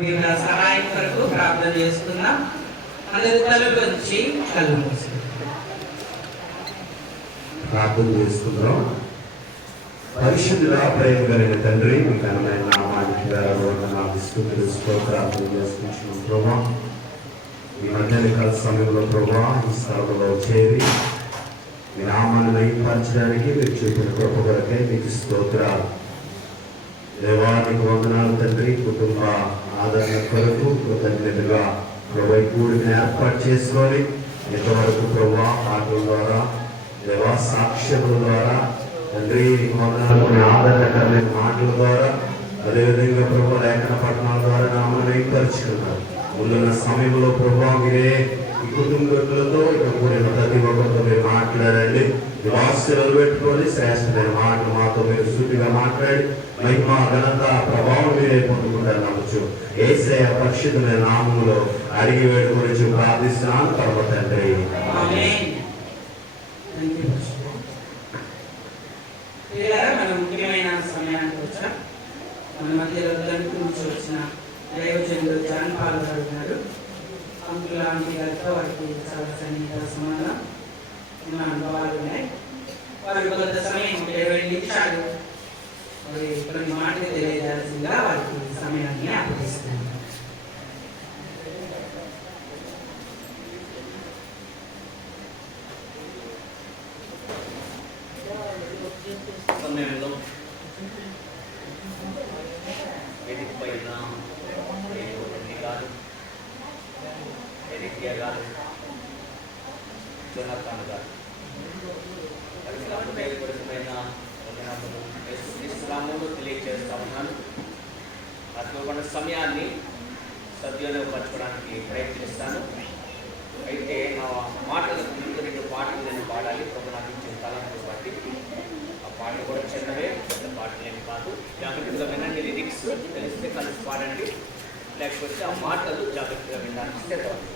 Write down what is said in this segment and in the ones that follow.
వీళ్ళ సహాయం కొరకు ప్రార్థన చేసుకుందాం. అందరి తలలు వచ్చి కళ్ళు మూసుకుందాం. ప్రార్థన చేసుకుందాం. పరిశుద్ధుల ప్రేమ కలిగిన తండ్రి, మీ ఘనమైన నామానికి స్తుతులు స్తోత్రాలు చేసుకుంటున్నాం ప్రభా. ఈ మధ్యాహ్నకాల సమయంలో ప్రభా ఈ స్థలంలో చేరి మీ నామాన్ని నయపరచడానికి మీరు చూపిన కృప కొరకే మీకు స్తోత్రాలు. దేవానికి వందనాలు తండ్రి. కుటుంబ ఆదరణ కొరకు కృతజ్ఞతగా ప్రభు కూడిని ఏర్పాటు చేసుకొని ఇంతవరకు ప్రభా మాటల ద్వారా దేవా సాక్ష్యముల ద్వారా తండ్రి వందనాలు ఆదరణకరమైన మాటల ద్వారా అదేవిధంగా ప్రభు లేఖన పట్టణాల ద్వారా నామను నయపరుచుకున్నారు. ముందున్న సమయంలో ప్రభా మీరే ఈ కుటుంబీకులతో ఇక్కడ కూడిన ప్రతి ఒక్కరితో మీరు మాట్లాడండి. వాస్యలు పెట్టుకొని శ్రేష్టమైన మాటలు మాతో మీరు సూటిగా మాట్లాడి మహిమ ఘనత ప్రభావం మీరే పొందుకుంటారు నమ్మచ్చు. యేసయ్య పరిశుద్ధమైన నామములో అడిగి వేడుకొని ప్రార్థిస్తున్నాను పరమ తండ్రి. మనం ముఖ్యమైన సమయానికి వచ్చాం. మన మధ్యలో నుంచి వచ్చిన దైవజనుడు జాన్ పాల్ గారు ఉన్నారు. అంకుల ఆంటీ గారితో వారికి చాలా సన్నిహిత సంబంధం ఉన్న అనుభవాలు ఉన్నాయి. వారికి కొంత సమయం 20 నిమిషాలు మరి కొన్ని మాటలు తెలియజేయాల్సిందిగా వారికి సమయాన్ని అప్పగిస్తున్నాను. సమయంలో వేదిక పైన గారు ఎరికియా గారు జోనాథన్ గారు హృదయపూర్వకమైన వందనాలు యేసుక్రీస్తునామములో తెలియజేస్తా ఉన్నాను. అటువంటి సమయాన్ని సద్వినియోగపరచుకోవడానికి ప్రయత్నిస్తాను. అయితే నా మాటలకు ముందు 2 పాటలు నేను పాడాలి. ప్రభు నాకు ఇచ్చిన తలంపు బట్టి ఆ పాటలు కూడా చిన్నవే, పెద్ద పాటలు ఏమి కాదు. జాగ్రత్తగా వినండి. లిరిక్స్ తెలిస్తే కలిసి పాడండి, లేకపోతే ఆ మాటలు జాగ్రత్తగా వినడానికి సిద్ధపడండి.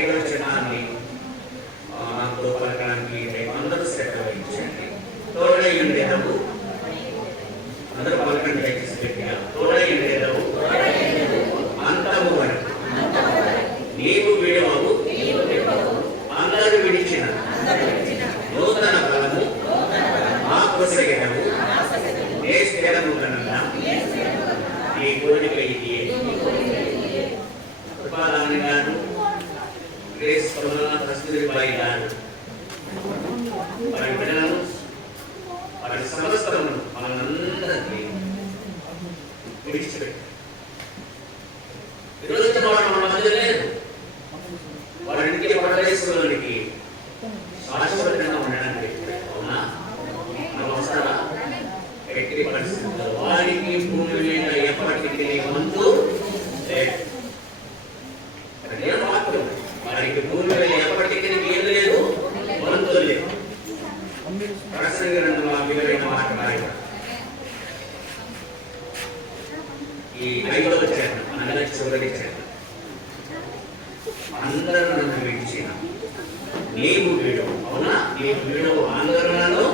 5వ చరణాన్ని నాతో పలకడానికి అందరూ శ్రద్ధ వహించండి. తోడై ఉండేదవు, అందరూ పలకండి దయచేసి పెట్టా. తోడై ఉండేదవు అంతము వరకు, నీవు విడవవు అందరూ విడిచిన నూతన బలము మా కొసగెదవు ఏ స్థిరము కనుక నీ కోరిక ఇది. కృపాదాని గారు, గ్రేస్ కస్తూరిబాయి గారు వారి బిడ్డలను వారి సమస్తమును మనందరికీ విడిచిపెట్టి ఈరోజు వాడు మన మధ్య లేదు. వారింటికి పడవేసుకోవడానికి శాశ్వతంగా ఉండడానికి అవునా అవసరమా? ఎట్టి పరిస్థితుల్లో వారికి భూమి మీద ఎప్పటికీ వంతు లేదు. మాత్రం వారికి భూమి మీద ఎప్పటికీ ఏం లేదు, వంతు లేదు. ప్రసంగ గ్రంథంలో విలువైన మాట రాయడం ఈ 5వ చరణం అనగా చివరి చరణం. అందరూ నన్ను విడిచిన నీవు వీడవు, అవునా? నీవు వీడవు అందరూ నన్ను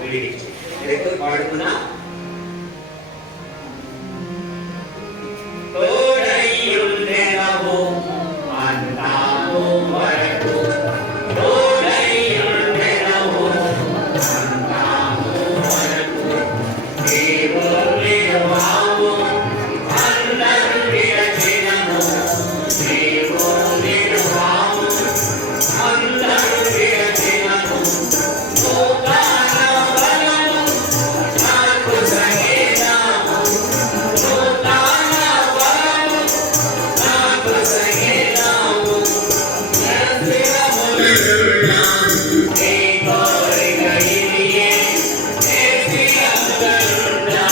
విడిచి. ఎక్కడ పాడుతున్నా? తోడైయుండెదవు అంతము వరకు, తోడైయుండెదవు అంతము వరకు, నీవు విడువవు అందరూ విడిచినను, నీవు విడువవు అందరూ విడిచినను, నూతన బలము నాకు సగేదాము, నూతన బలము నాకు సగేదాము, స్థిరములున్నా నీ కోరిక ఇదియే, నీ స్థిరములున్నా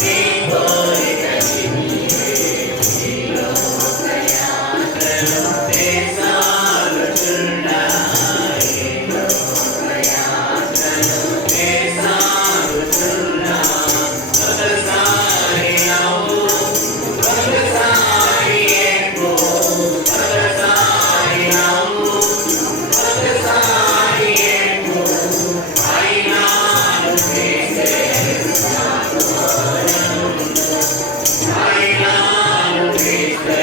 నీ కోరిక ఇదియే. నీలో ప్రయాసలు దేశాలుచున్నాయి, ప్రయాసలు దేశాలుచున్నాయి. ఒకసారి నవ్వు, ఒకసారి ఏడ్పు, ఒకసారి నవ్వు, ఒకసారి ఏడ్పు, అయినా నువ్వేసే అయినా నువ్వేసే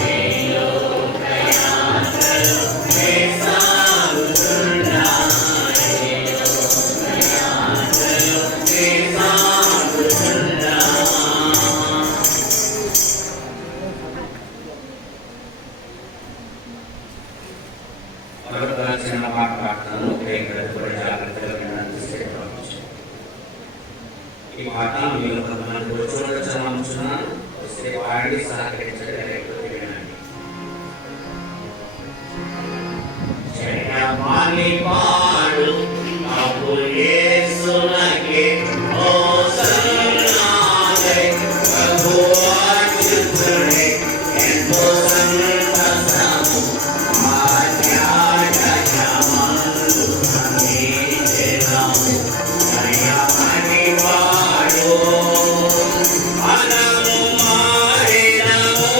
నీలో ప్రయాసలు దేశాలుచున్నాయి, ప్రయాసలు దేశాలుచున్నాయి. మరొక చిన్న మాట పాడుతాను. ప్రేమతో కూడా జాగ్రత్తగా వినండి. ఈ మాట మీరు కొంతమంది వచ్చి నమ్ముతున్నాను. వస్తే వాడి సహకరించండి, లేకపోతే వినండి. జయమాని పాడు నాకు యేసునకే హోసన్నాయే, ప్రభువా స్తుతుడే ఎంతో సంతసము, ఆధ్యాత్మమందు సమీచెదము. జయమాని పాడు మనము మారినము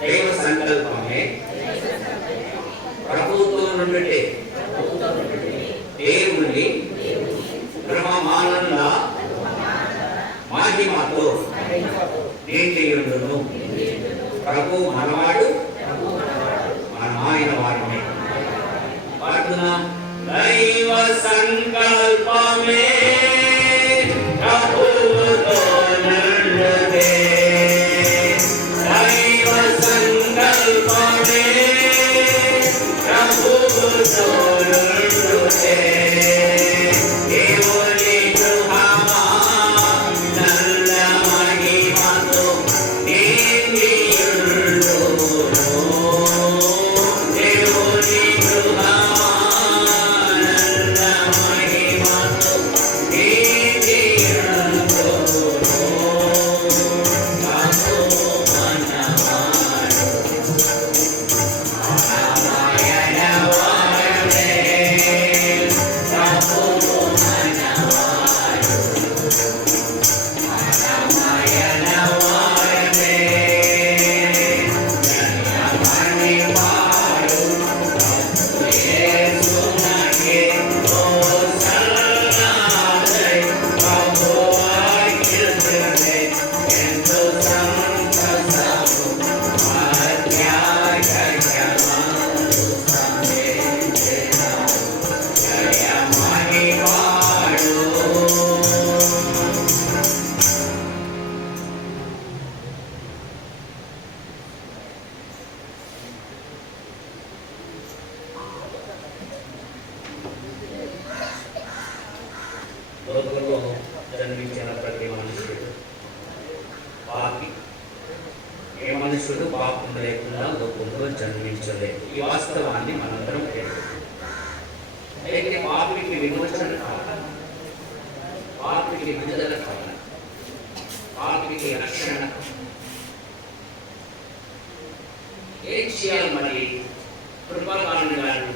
దైవ సంకల్పమే ప్రభుత్వం నుండి దేవుని బ్రహ్మానంద మహిమతో నిండియుండును. ప్రభు మనవాడు మనమాయన వాడమే. పాడుతున్నాం. దైవ సంకల్పమే ప్రభువుతో నుండునే. దైవ సంకల్పమే ప్రభువుతో నుండునే. దేవుని గృహమా నల్ల మహిమతో నిండియుండును. దేవుని గృహమా నల్ల మహిమతో నిండియుండును. ప్రభు మనవాడు మనమాయన వాడమే. ప్రభు మనవాడు మనమాయన వాడమే. జగమని వాడు ప్రభు యేసునకే హోసన్నాదై. ప్రభు వాక్యమే ఎంతో సంతసము అత్యాగమము సందేశము. జయమని వాడు. లోకంలో జన్మించిన ప్రతి మనుషుడు పాపి. ఏ మనుషుడు పాపం లేకుండా లోకంలో జన్మించలేదు. ఈ వాస్తవాన్ని మనందరం తెలుసు. అయితే పాపికి విమోచన కావాలి, పాపికి విడుదల కావాలి, పాపికి రక్షణ కావాలి. ఏం చేయాలి మరి? కృపాకారుని గారు,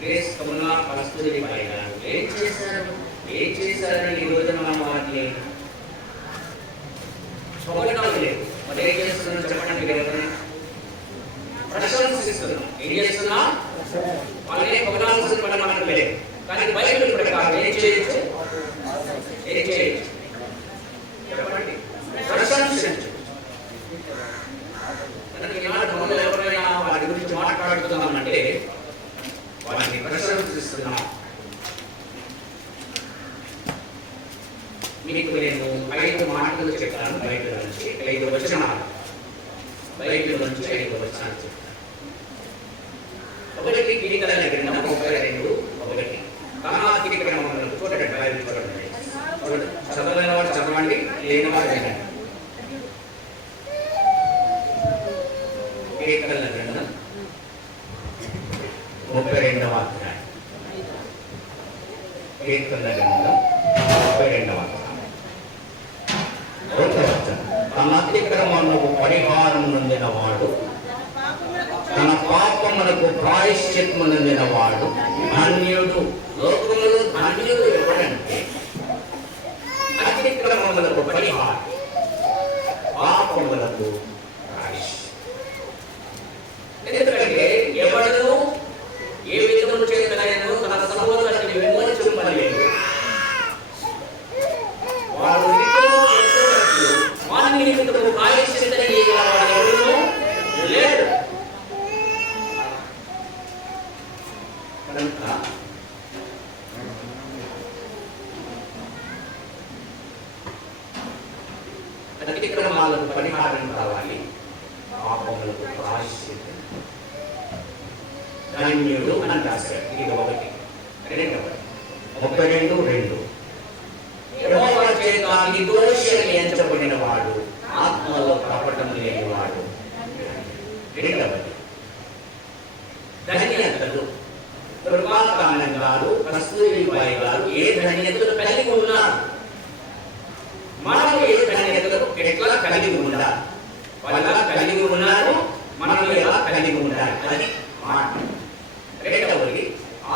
గ్రేస్ కమలా కస్తూరి బాయి గారు ఏం చేశారని ఈ రోజున మనం వారిని పొగడడం లేదు. మరి ఏం చేస్తున్నాం చెప్పండి మీరు? ప్రశంసిస్తున్నాం. ఏం చేస్తున్నా? వాళ్ళే పొగడాల్సిన పని మనకు లేదు. కానీ బైబిల్ ప్రకారం ఏం చేయొచ్చు? చెప్పండి. ప్రశంసించు. కనుక ఈనాడు మనలో ఎవరైనా వారి గురించి మాట్లాడుతున్నామంటే వారిని ప్రశంసిస్తున్నాం. మీకు నేను 5 మాటలు చెప్తాను. బైబిల్ నుంచి 5 వచనాలు. బైబిల్ నుంచి 5 వచనాలు చెప్తాను. ఒకటి కీర్తనల గ్రంథం 32:1. కర్ణాటక క్రమంలో చూడండి. బైబిల్ చూడండి. చదవలేని వాడు చదవండి, లేని వాడు వినండి. కీర్తనల గ్రంథం 32వ అధ్యాయం. కీర్తనల గ్రంథం 32వ అధ్యాయం. తన అతిక్రమములకు పరిహారం నొందిన వాడు తన పాపములకు ప్రాయశ్చిత్తమునందిన వాడు ధన్యుడు. లోకములో ధన్యుడు ఎవడంటే అతిక్రమములకు పరిహారం, పాపములకు ప్రాయశ్చిత్తం. ఎందుకంటే ఎవడు ఏ విధము చేతనైనా తన సహోదరుని విమోచింపలేడు. వాడు వాని నిమిత్తము ప్రాయశ్చిత్తం చేయగలవాడు ఎవడునూ లేడు. కనుక అతిక్రమాలకు పరిహారం కావాలి, పాపములకు ప్రాయశ్చిత్తం. ధన్యుడు అని రాశాడు. ఇది ఒకటి. రెండవది 32:2 యెహోవా చేత నిర్దోషి అని ఎంచబడిన వాడు ఆత్మలో కపటం లేనివాడు. రెండవది ధన్యతలు. కృపాకాండం గారు, కస్తూరిబాయి గారు ఏ ధన్యతలు కలిగి ఉన్నారు, మనం ఏ ధన్యతలు ఎట్లా కలిగి ఉండాలి, వాళ్ళ కలిగి ఉన్నారు, మనం ఎలా కలిగి ఉండాలి అది మాట. రెండవది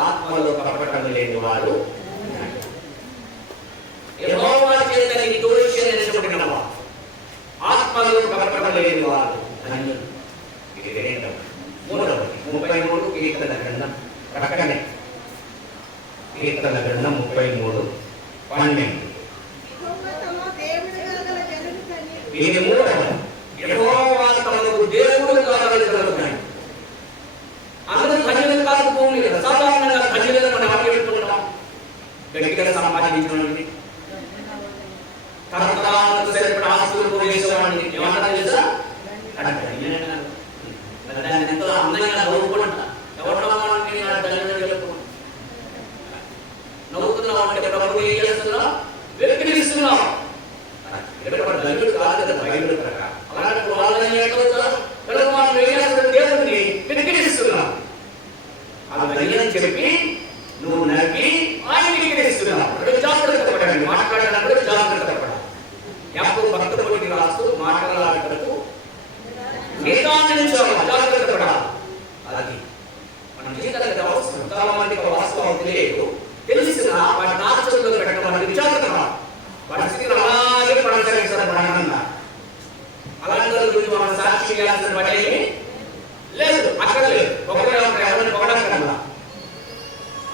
ఆత్మలో కపటం లేని వాడు యెహోవా చేత నిర్దోషి అని ఎంచబడిన వాడు ఆత్మలో కపటం లేని వాడు ధన్యుడు. ఇది రెండవది. మూడవది 33 కీర్తన గ్రంథం ప్రక్కనే. కీర్తన గ్రంథం 33:12. ఇది మూడవది. యెహోవా తనకు దేవుడు కలగలుగుతాడు. అందరూ ధన్యులు కాదు భూమి మీద. సాధారణంగా ధన్యులను మనం ఆపేట్టుకుంటాం. గట్టిగా సంపాదించడానికి తరతరాలకు సరిపడ ఆస్తులు పోగేసేవాడిని ఏమన్నా తెలుసా? దాన్ని ఎంతో అందంగా నవ్వుకుంటా నవ్వుతున్నావు. ప్రభు ఏం చేస్తున్నావు? వెక్కిరిస్తున్నావు. ధన్యుడు కాదు కదా బైబిల్ ప్రకారం. అలాంటి వాళ్ళని దేవుడిని వెక్కిరిస్తున్నావు. ఆ ధన్యం చెప్పి నువ్వు నవ్వి ఆయన వెక్కిరిస్తున్నావు. జాగ్రత్త పడండి, మాట్లాడేటప్పుడు జాగ్రత్త పడాలి. యాకోబు భక్తుడికి రాస్తూ మాట్లాడేటప్పుడు జాగ్రత్త పడాలి. అది మన జీవితానికి అవసరం. చాలా మందికి వాస్తవం తెలియదు, తెలిసిన వాటి ఆచరణలో పెట్టడం వాటికి జాగ్రత్త పడాలి. వాటి స్థితిని అలాగే కొనసాగించాలి. అలాంటి గురించి మనం సాక్షి చేయాల్సిన పని లేదు, అక్కడ లేదు. ఒకవేళ ఎవరిని పొగడం కన్నా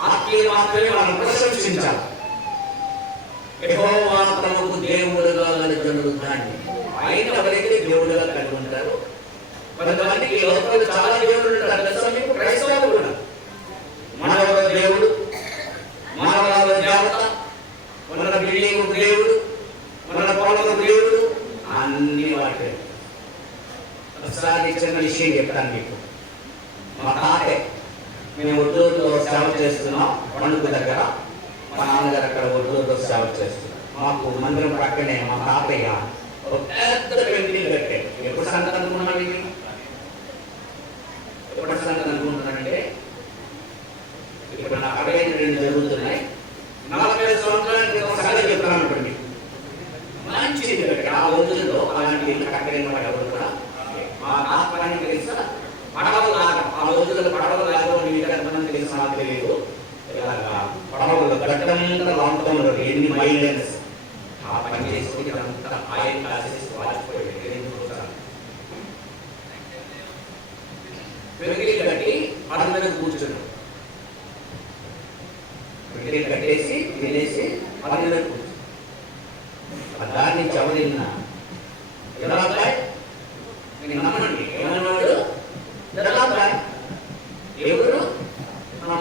ఆత్మీయ మాత్రమే మనం ప్రశంసించాలి. యెహోవా తనకు దేవుడుగా జరుగుతాడు. ఆయన ఎవరైతే దేవుడుగా కలిగి ఉంటారో, కొంతమందికి లోకంలో చాలా దేవుడు ఉంటారు. మీకు క్రైస్తవులు కూడా మనవ దేవుడు, మానవ దేవత, మన బిల్డింగ్ దేవుడు, మన పొలం దేవుడు, అన్ని వాటి. ఒకసారి చిన్న విషయం చెప్తాను మీకు. మా తాతే మేము ఉర్దూలో సేవ చేస్తున్నాం. పండుగ దగ్గర మా నాన్నగారు అక్కడ ఉర్దూలో సేవ చేస్తున్నాం. మాకు మందిరం ప్రక్కనే మా తాతయ్య ఒక పెద్ద పెయింటింగ్ కట్టాడు. ఎప్పుడు సంగతి అనుకున్నాను, ఎప్పుడు సంగతి అనుకుంటున్నానంటే ఇప్పుడు నా 62 జరుగుతున్నాయి. 45 సంవత్సరానికి ఒక సంగతి చెప్తాను అనుకోండి. మంచిది కట్టాడు. ఆ రోజుల్లో అలాంటి ఇల్లు కట్టలేని వాడు ఎవరు కూడా మా తాతని తెలుసా పడవలు లాగడం. ఆ రోజుల్లో పడవలు లాగడం ఎంతమంది తెలుసు నాకు తెలియదు. ఇలాగా పడవలు గట్టంతా లాంతంలో 8 మైళ్ళు ఆ పని చేసుకుని ఇదంతా ఆయన క్లాసెస్ వాచిపోయాడు. పెరిగి కట్టి అందరూ కూర్చున్నాడు. పెరిగి కట్టేసి తినేసి అందరూ కూర్చున్నాడు. దాన్ని చవదిన్నా ఎలా నేను నమ్మండి ఏమన్నాడు? జరగాలి ఎవరు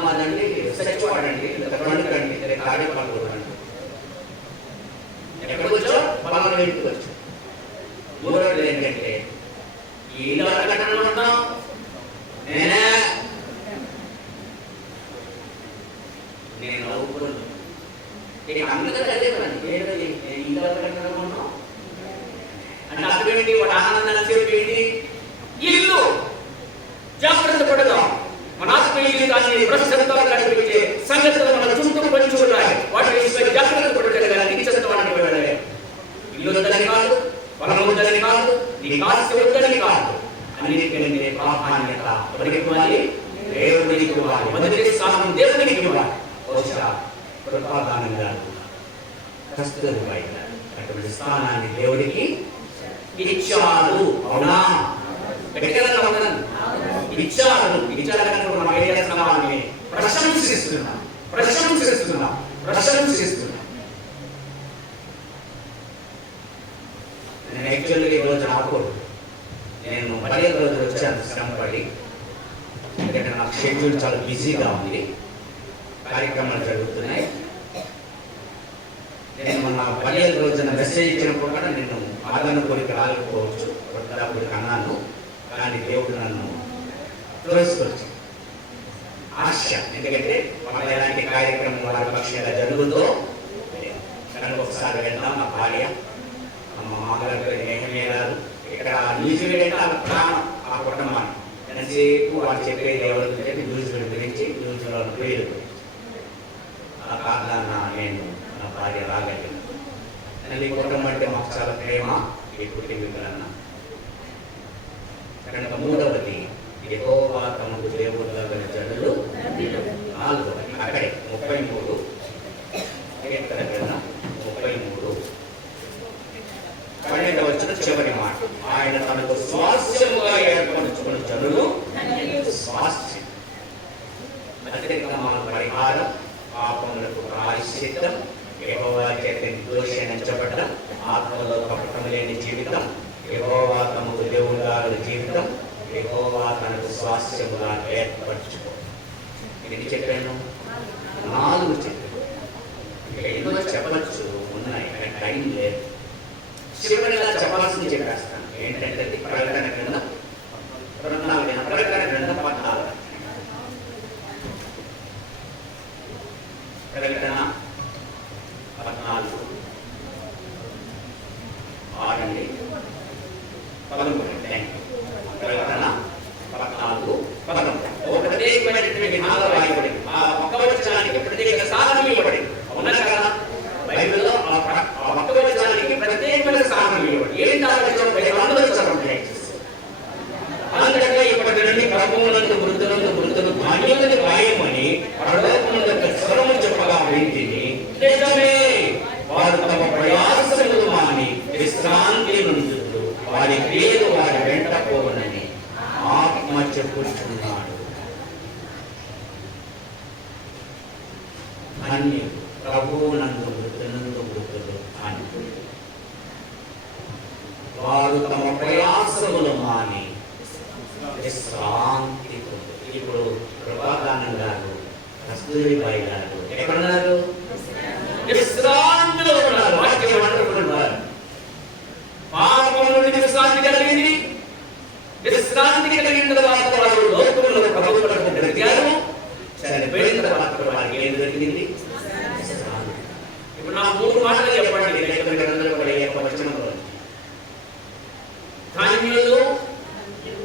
మాదండి చచ్చిపోడండి, పండుగండి, కార్య పాల్గొనండి. ఎక్కడికి వచ్చో పలానా ఇంటికి వచ్చాం. మూడోది ఏంటంటే ఈ ఇల్లు కట్టడం నేనే నేను నవ్వుకున్నాను. అందరికీ అదే పని. ఏంటది ఇల్లు కట్టడం అంటే అర్థమేంటి? వాడు ఆనందాన్ని చెప్పేది ఇల్లు. జాగ్రత్త పడదాం. మన ఆత్మీయ జీవితాన్ని ప్రశాంతంగా నడిపించే సంగతులు మన చుట్టూ పంచి ఉన్నాయి. వాటి విషయంలో జాగ్రత్త పడగలగాలి. నిశ్చత్వాన్ని వెళ్ళాలి. ఇల్లు వద్దని కాదు, పొలం వద్దని కాదు, నీ కాస్త వద్దని కాదు, అన్నిటికంటే ప్రాధాన్యత మొదటి స్థానం దేవునికి ఇవ్వాలి. బహుశా కృపాదానం గారు, కస్తూరిబాయి గారు అటువంటి స్థానాన్ని దేవుడికి ఇచ్చారు. అవునా? గట్టిగా ఉందండి. ఇచ్చారు. ఇచ్చారు మనం ఏం చేస్తున్నామని ప్రశంసిస్తున్నాం. నేను యాక్చువల్గా ఈరోజు రాకూడదు. నేను 15 రోజులు వచ్చాను శ్రమపడి. ఎందుకంటే నాకు షెడ్యూల్ చాలా బిజీగా ఉంది, కార్యక్రమాలు జరుగుతున్నాయి. నేను మొన్న 15 రోజున మెసేజ్ ఇచ్చినప్పుడు కూడా నేను ఆదరణ కోరిక రాలేకపోవచ్చు, కొత్తపూడికి అన్నాను. కానీ దేవుడు నన్ను తోసుకొచ్చి ఆశ, ఎందుకంటే మన ఎలాంటి కార్యక్రమం వారి పక్షంగా జరుగుతుందో కనుక ఒకసారి వెళ్దాం. నా భార్య మా మామగారు నేహమే గారు ఇక్కడ న్యూజిలాండ్ అంటే ప్రాణం ఆ కుటుంబాన్ని. ఎంతసేపు వాళ్ళు చెప్పేది ఎవరు చెప్పి న్యూజిలాండ్ గురించి, న్యూజిలాండ్ పేరు ఆ కారణాన నేను నా భార్య రాగలిగాను. ఈ కుటుంబం అంటే మాకు చాలా ప్రేమ. ఈ కుటుంబీకులన్న కనుక మూడవది యెహోవా తమకు దేవుడుగా గల జనులు. నాలుగవది అక్కడే 33 కీర్తన గ్రంథం 33 12వ వచనం చివరి మాట. ఆయన తనకు స్వాస్థ్యముగా ఏర్పరచుకున్న జనులు స్వాస్థ్యం. అతిక్రమాల పరిహారం, పాపములకు ప్రాయశ్చిత్తం, యెహోవా చేత నిర్దోషించబడ్డం, ఆత్మలో కపటం లేని జీవితం, యెహోవా తమకు దేవుడుగా గల జీవితం, యెహోవా తనకు స్వాస్థ్యముగా ఏర్పరచుకో. ఎన్ని చెప్పాను? 4 చెప్పాను. ఇంకా ఎన్నో చెప్పచ్చు ఉన్నాయి, కానీ టైం లేదు. చివరిగా చెప్పాల్సింది చెప్పేస్తాను. ఏంటంటే ప్రకటన గ్రంథం 14 ప్రకటన గ్రంథం 14 ప్రకటన 14 6 11 ప్రకటన 14 11 ఒక ప్రత్యేకమైనటువంటి విధానం రాయబడింది. ఆ ఒక్క వచనానికి ప్రత్యేక సాధనం ఇవ్వబడింది. అవునా కదా? బైబిల్లో ఆ ఒక్క వచనానికి ప్రత్యేకమైన సాధనం ఇవ్వబడింది. ఏంటి ఆ వచనం? అందరూ చదవండి. అందుకే ఇప్పటి నుండి ప్రభువునందు మృతులను ధాన్యములను రాయమని పరలోకమునకు స్వరము చెప్పగా వింటిని. నిజమే, వారు తమ ప్రయాసములు మాని విశ్రాంతి నందుడు, వారి క్రియలు వారి వెంట పోవనని ఆత్మ చెప్పుచున్నాడు. ధన్యులు ప్రభువునందు మృతులు అని వారు తమ ప్రయాసములు మాని విశ్రాంతి. ఇప్పుడు కృపాదానం గారు, కస్తూరిబాయి గారు ఎక్కడున్నారు? విశ్రాంతిలో ఉన్నారు. వాక్యం అంటున్నారు పాపం నుండి విశ్రాంతి కలిగింది. విశ్రాంతి కలిగిన తర్వాత వారు లోకంలో ప్రభుత్వం బ్రతికారు. చనిపోయిన తర్వాత వారికి ఏం జరిగింది? ఇప్పుడు నా 3 మాటలు చెప్పండి. వచనంలో ధన్యులు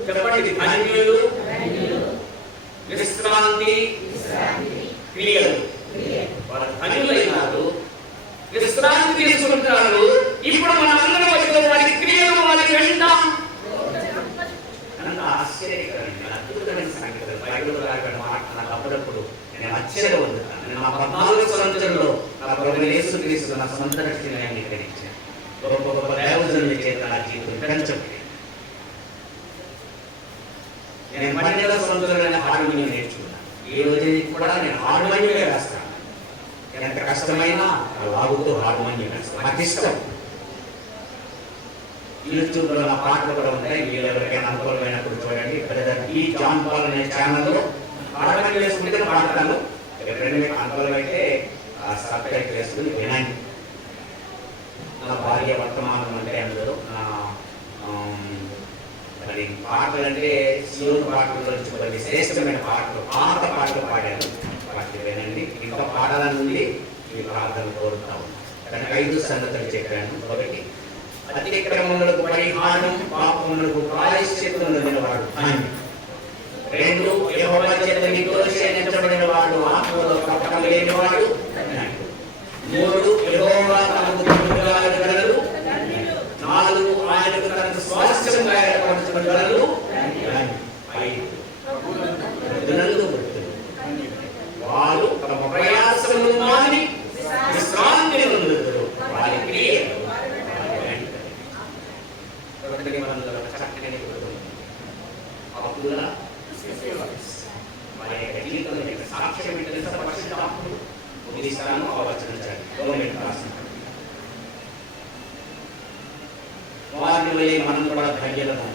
చెప్పండి. ధన్యులు, విశ్రాంతి, క్రియలు. వారు ధన్యులైనారు, విశ్రాంతి తీసుకుంటారు. ఇప్పుడు మన అందరం వచ్చిన వారి క్రియలు వారికి వెంటాం. ఆశ్చర్యకరమైన అద్భుతమైన సంగతి బైబిల్ రాయబడిన మాట నాకు అప్పుడప్పుడు నేను ఆశ్చర్యం పొందుతాను. నేను నా 14 సంవత్సరంలో నా ప్రభువైన యేసుక్రీస్తు నా సొంత రక్షణగా అంగీకరించాను. గొప్ప గొప్ప దైవజనుల చేత నా జీవితం పెంచబడింది. నేను 12వ సంవత్సరంలో హార్మోనియం నేర్చుకున్నాను. ఈ రోజు కూడా నేను హార్మోనియమే వేస్తాను. ఎంత కష్టమైనా లాగుతూ హార్మోనియం వేస్తాను. నాకు ఇష్టం. యూట్యూబ్లో నా పాటలు కూడా ఉంటాయి. మీరు ఎవరికైనా అనుకూలమైనప్పుడు చూడండి. బ్రదర్ ఈ జాన్ పాల్ అనే ఛానల్లో హార్మోనియం వేసుకుంటే పాడతాను. ఎవరైనా మీకు అనుకూలమైతే సబ్స్క్రైబ్ చేసుకుని వినండి. నా భార్య వర్తమానం అంటే అందులో మరి పాటలు అంటే శివుని పాటల నుంచి కొన్ని శ్రేష్టమైన పాటలు, పాత పాటలు పాడాను. వాటిని వినండి. ఇంకా పాడాలని ఉంది. ఈ ప్రార్థన కోరుతా ఉన్నాను. కనుక 5 సంగతులు చెప్పాను. ఒకటి, అతిక్రమములకు పరిహారం, పాపములకు ప్రాయశ్చిత్తం నిలబడు. 2, యెహోవా చేత నిర్దోషించబడిన వాడు, ఆత్మలో కపటం లేనివాడు. 3, యెహోవా తనకు దేవుడుగా గలడు. 4, ఆయనకు తనకు స్వాస్థ్యంగా ఏర్పరచుకున్న గలడు. 5, మృతులందు మృతులు తమ ప్రయాసములు మాని విశ్రాంతి నొందుదురు. వారి క్రియలు చక్కని అబ్దుల్లా వారి యొక్క జీవితంలో సాక్ష్యం ఏంటంటే పరిశుద్ధాత్ముడు ఉదయిస్తాను ఆలోచించాలి. గవర్నమెంట్ రాసిన వారిలో మనం కూడా ధన్యులము.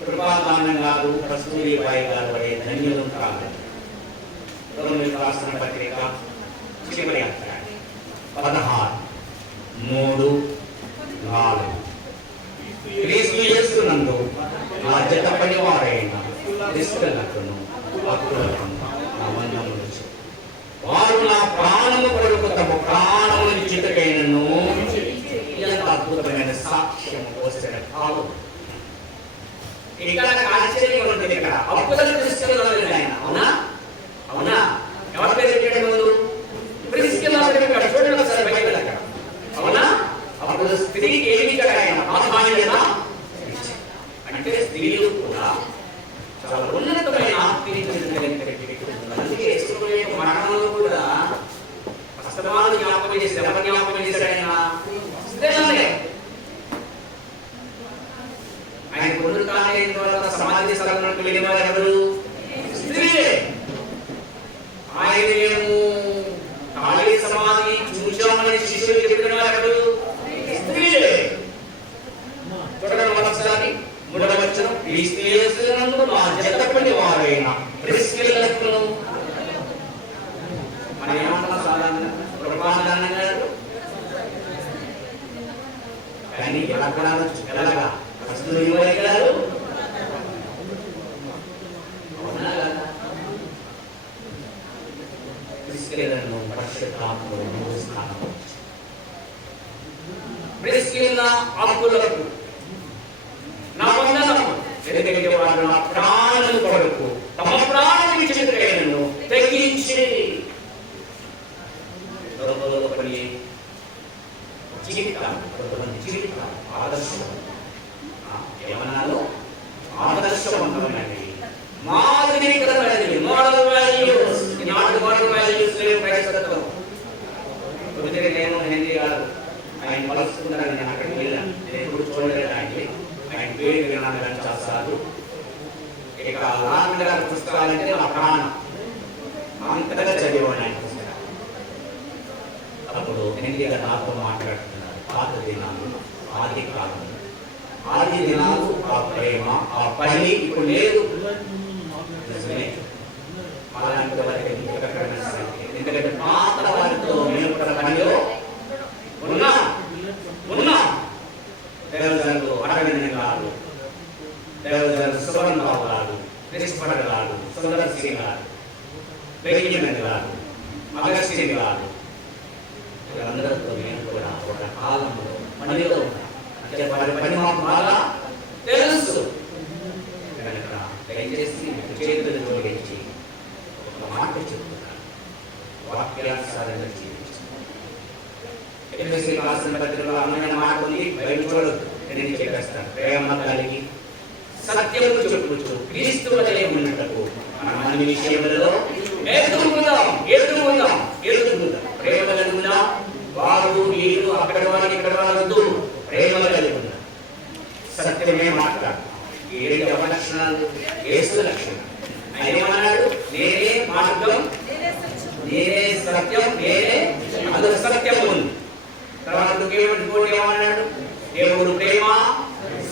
కృపాదానం గారు కస్తూరిబాయి గారు అనే ధన్యులు కాదు. గవర్నమెంట్ రాసిన పత్రిక చివరి అధ్యాయం 16:3-4 క్రీస్తు యేసునందు నా జత పనివారైన క్రీస్తులకును భక్తులకును నా వందనములు. వారు నా ప్రాణము కొరకు తమ ప్రాణములు ఇచ్చుటకైనను ఎంత అద్భుతమైన సాక్ష్యం పోసిన కాదు. ఇక్కడ ఆశ్చర్యం ఉంటుంది. ఇక్కడ అద్భుతం తీసుకెళ్ళాలి ఆయన. అవునా అవునా ఎవరి పేరు పెట్టడం ముందు ప్రిస్కిల్లా చూడండి ఒకసారి బయట అక్కడ. అవునా అప్పుడు స్త్రీకి ఏమి ఇక్కడ ఆయన ఆత్మాన్యత అంటే స్త్రీలు కూడా చాలా ఉన్నతమైన అందుకే మరణంలో కూడా అస్తమానం జ్ఞాపకం చేసి ఎవరు జ్ఞాపకం చేశాడు ఆయన? స్త్రీలనే. ఆయన పునరుత్థానం తర్వాత సమాధి స్థలంలోకి వెళ్ళిన వారు ఎవరు? స్త్రీలే. ఆయన మేము ఖాళీ సమాధి చూసామని శిష్యులు చెప్పిన వారు ఎవరు? స్త్రీలే. చూడండి మరొకసారి 3వ వచనం. క్రీస్తు యేసునందు నా జత పనివారైన ప్రిస్కిల్లకును. మనం ఏమంటున్నాం సాధారణంగా కృపాదానంగా కానీ ఎలా కూడా ఎలాగా కస్తూరిబాయి గారు అవునా కదా? ప్రిస్కిల్లను పరిశుద్ధాత్మలో స్థానం ప్రిస్కిల్ల అప్పులకు నా వందనము. ఎందుకంటే వారు నా ప్రాణం కొరకు తమ ప్రాణం ఇచ్చుటకైనను తగ్గించి జీవితం ఆదర్శం ఏమన్నాను? ఆదర్శవంతమైనది, మాదిరికరమైనది, మోడల్ వాల్యూస్. ఈనాడు మోడల్ వాల్యూస్ లేవు క్రైస్తత్వం. నేను హెన్రీ గారు ఆయన కలుసుకున్నారని నేను అక్కడికి వెళ్ళాను. నేను ఎప్పుడు చూడలేదు ఆయన్ని. ఆయన పేరు విన్నాను కానీ చాలాసార్లు. ఇక నారాయణ గారి పుస్తకాలంటే నా ప్రాణం. అంతగా చదివాను ఆయన పుస్తకాలు. అప్పుడు హెన్రీ గారు నాతో మాట్లాడుతున్నారు. పాత దినాలు, ఆది కాలం, ఆది దినాలు, ఆ ప్రేమ, ఆ పని ఇప్పుడు లేదు. అలాంటి వారికి ఎందుకంటే పాత వారితో మేము పనిలో ఉన్నా దేవజనులు అరవింద్ గారు, దేవజనులు సుబ్రహ్మణ్య రావు గారు, క్రిస్పర్ గారు, సుందర్ సింగ్ గారు, బెంజమిన్ గారు, అగస్టిన్ గారు, వీళ్ళందరితో నేను కూడా ఒక కాలంలో పనిలో ఉన్నా. అంటే వారి పని మాకు బాగా తెలుసు. కనుక దయచేసి చేతులు తొలగించి ఒక మాట చెప్తున్నాను. వాక్యానుసారంగా జీవించాలి. రాసిన పత్రికలో అందమైన మాట ఉంది. బయట చూడదు. నేను చెప్పేస్తాను. ప్రేమ కలిగి సత్యము చెప్పుచు క్రీస్తు వలె ఉన్నటకు మన అన్ని విషయములలో ఎదుగుదాం. ప్రేమ కలిగి ఉందాం. వారు వీరు అక్కడ వారికి ఇక్కడ వారద్దు. ప్రేమ కలిగి ఉందాం. సత్యమే మాట్లాడు. ఏడు అవలక్షణాలు, యేసు లక్షణాలు. ఆయన ఏమన్నాడు? నేనే మార్గం, నేనే సత్యం, నేనే అది సత్యము ఉంది. తర్వాత ఏమన్నాడు? దేవుడు ప్రేమ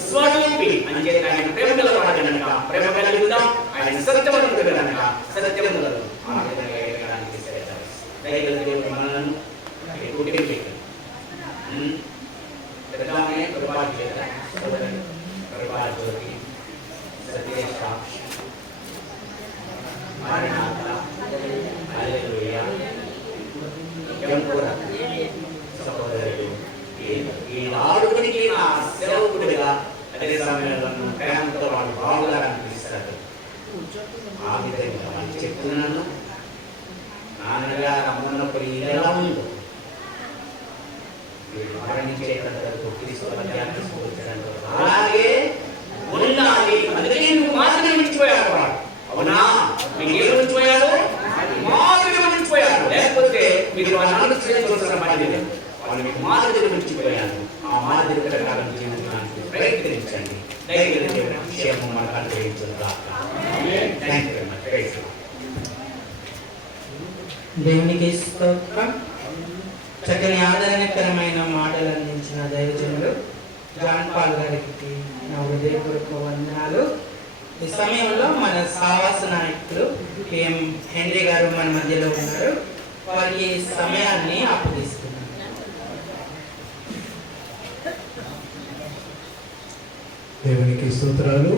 స్వరూపి అని చెప్పి ఆయన ప్రేమ గలవాడు కనుక ప్రేమ కలిగి ఉందాం. ఆయన సత్యవంతుడు కనుక సత్యము గలదు. ఆ విధంగా ఎదగడానికి దేవుడు మనలను కృపాజ్యోతి, సత్యసాక్షి, మారినాథ, హల్లెలూయా, సహోదరుడు ఈ నాలుగురికి నా సేవకుడిగా అదే సమయంలో ప్రేమతో వాళ్ళు బాగుగా అనిపిస్తారు. ఆ విధంగా వాళ్ళు చెప్తున్నాను. నాన్నగారు అమ్మన్నప్పుడు ఎలా ఉందో అలాగే ఉండాలి. అందుకే నువ్వు మాత్రమే విడిచిపోయాడు. అవునా? మీకు ఏం విడిచిపోయాడు? మీరు వాళ్ళని అనుసరించవలసిన పని లేదు. వాళ్ళు మీకు మాదిరి మించిపోయారు. ఆ మాదిరి ప్రకారం జీవించడానికి ప్రయత్నించండి. దైవ క్షేమం మనకు అనుగ్రహించదు. Thank you very much. Praise the Lord. దేవునికి స్తోత్రం. చక్కని ఆదరణకరమైన మాటలు అందించిన దైవజనులు జాన్ పాల్ గారికి నా హృదయపూర్వక వందనాలు. ఈ సమయంలో మన సావాస నాయకులు పిఎం హెన్రీ గారు మన మధ్యలో ఉన్నారు. వారికి సమయాన్ని అప్పగిస్తున్నారు. దేవునికి స్తోత్రాలు.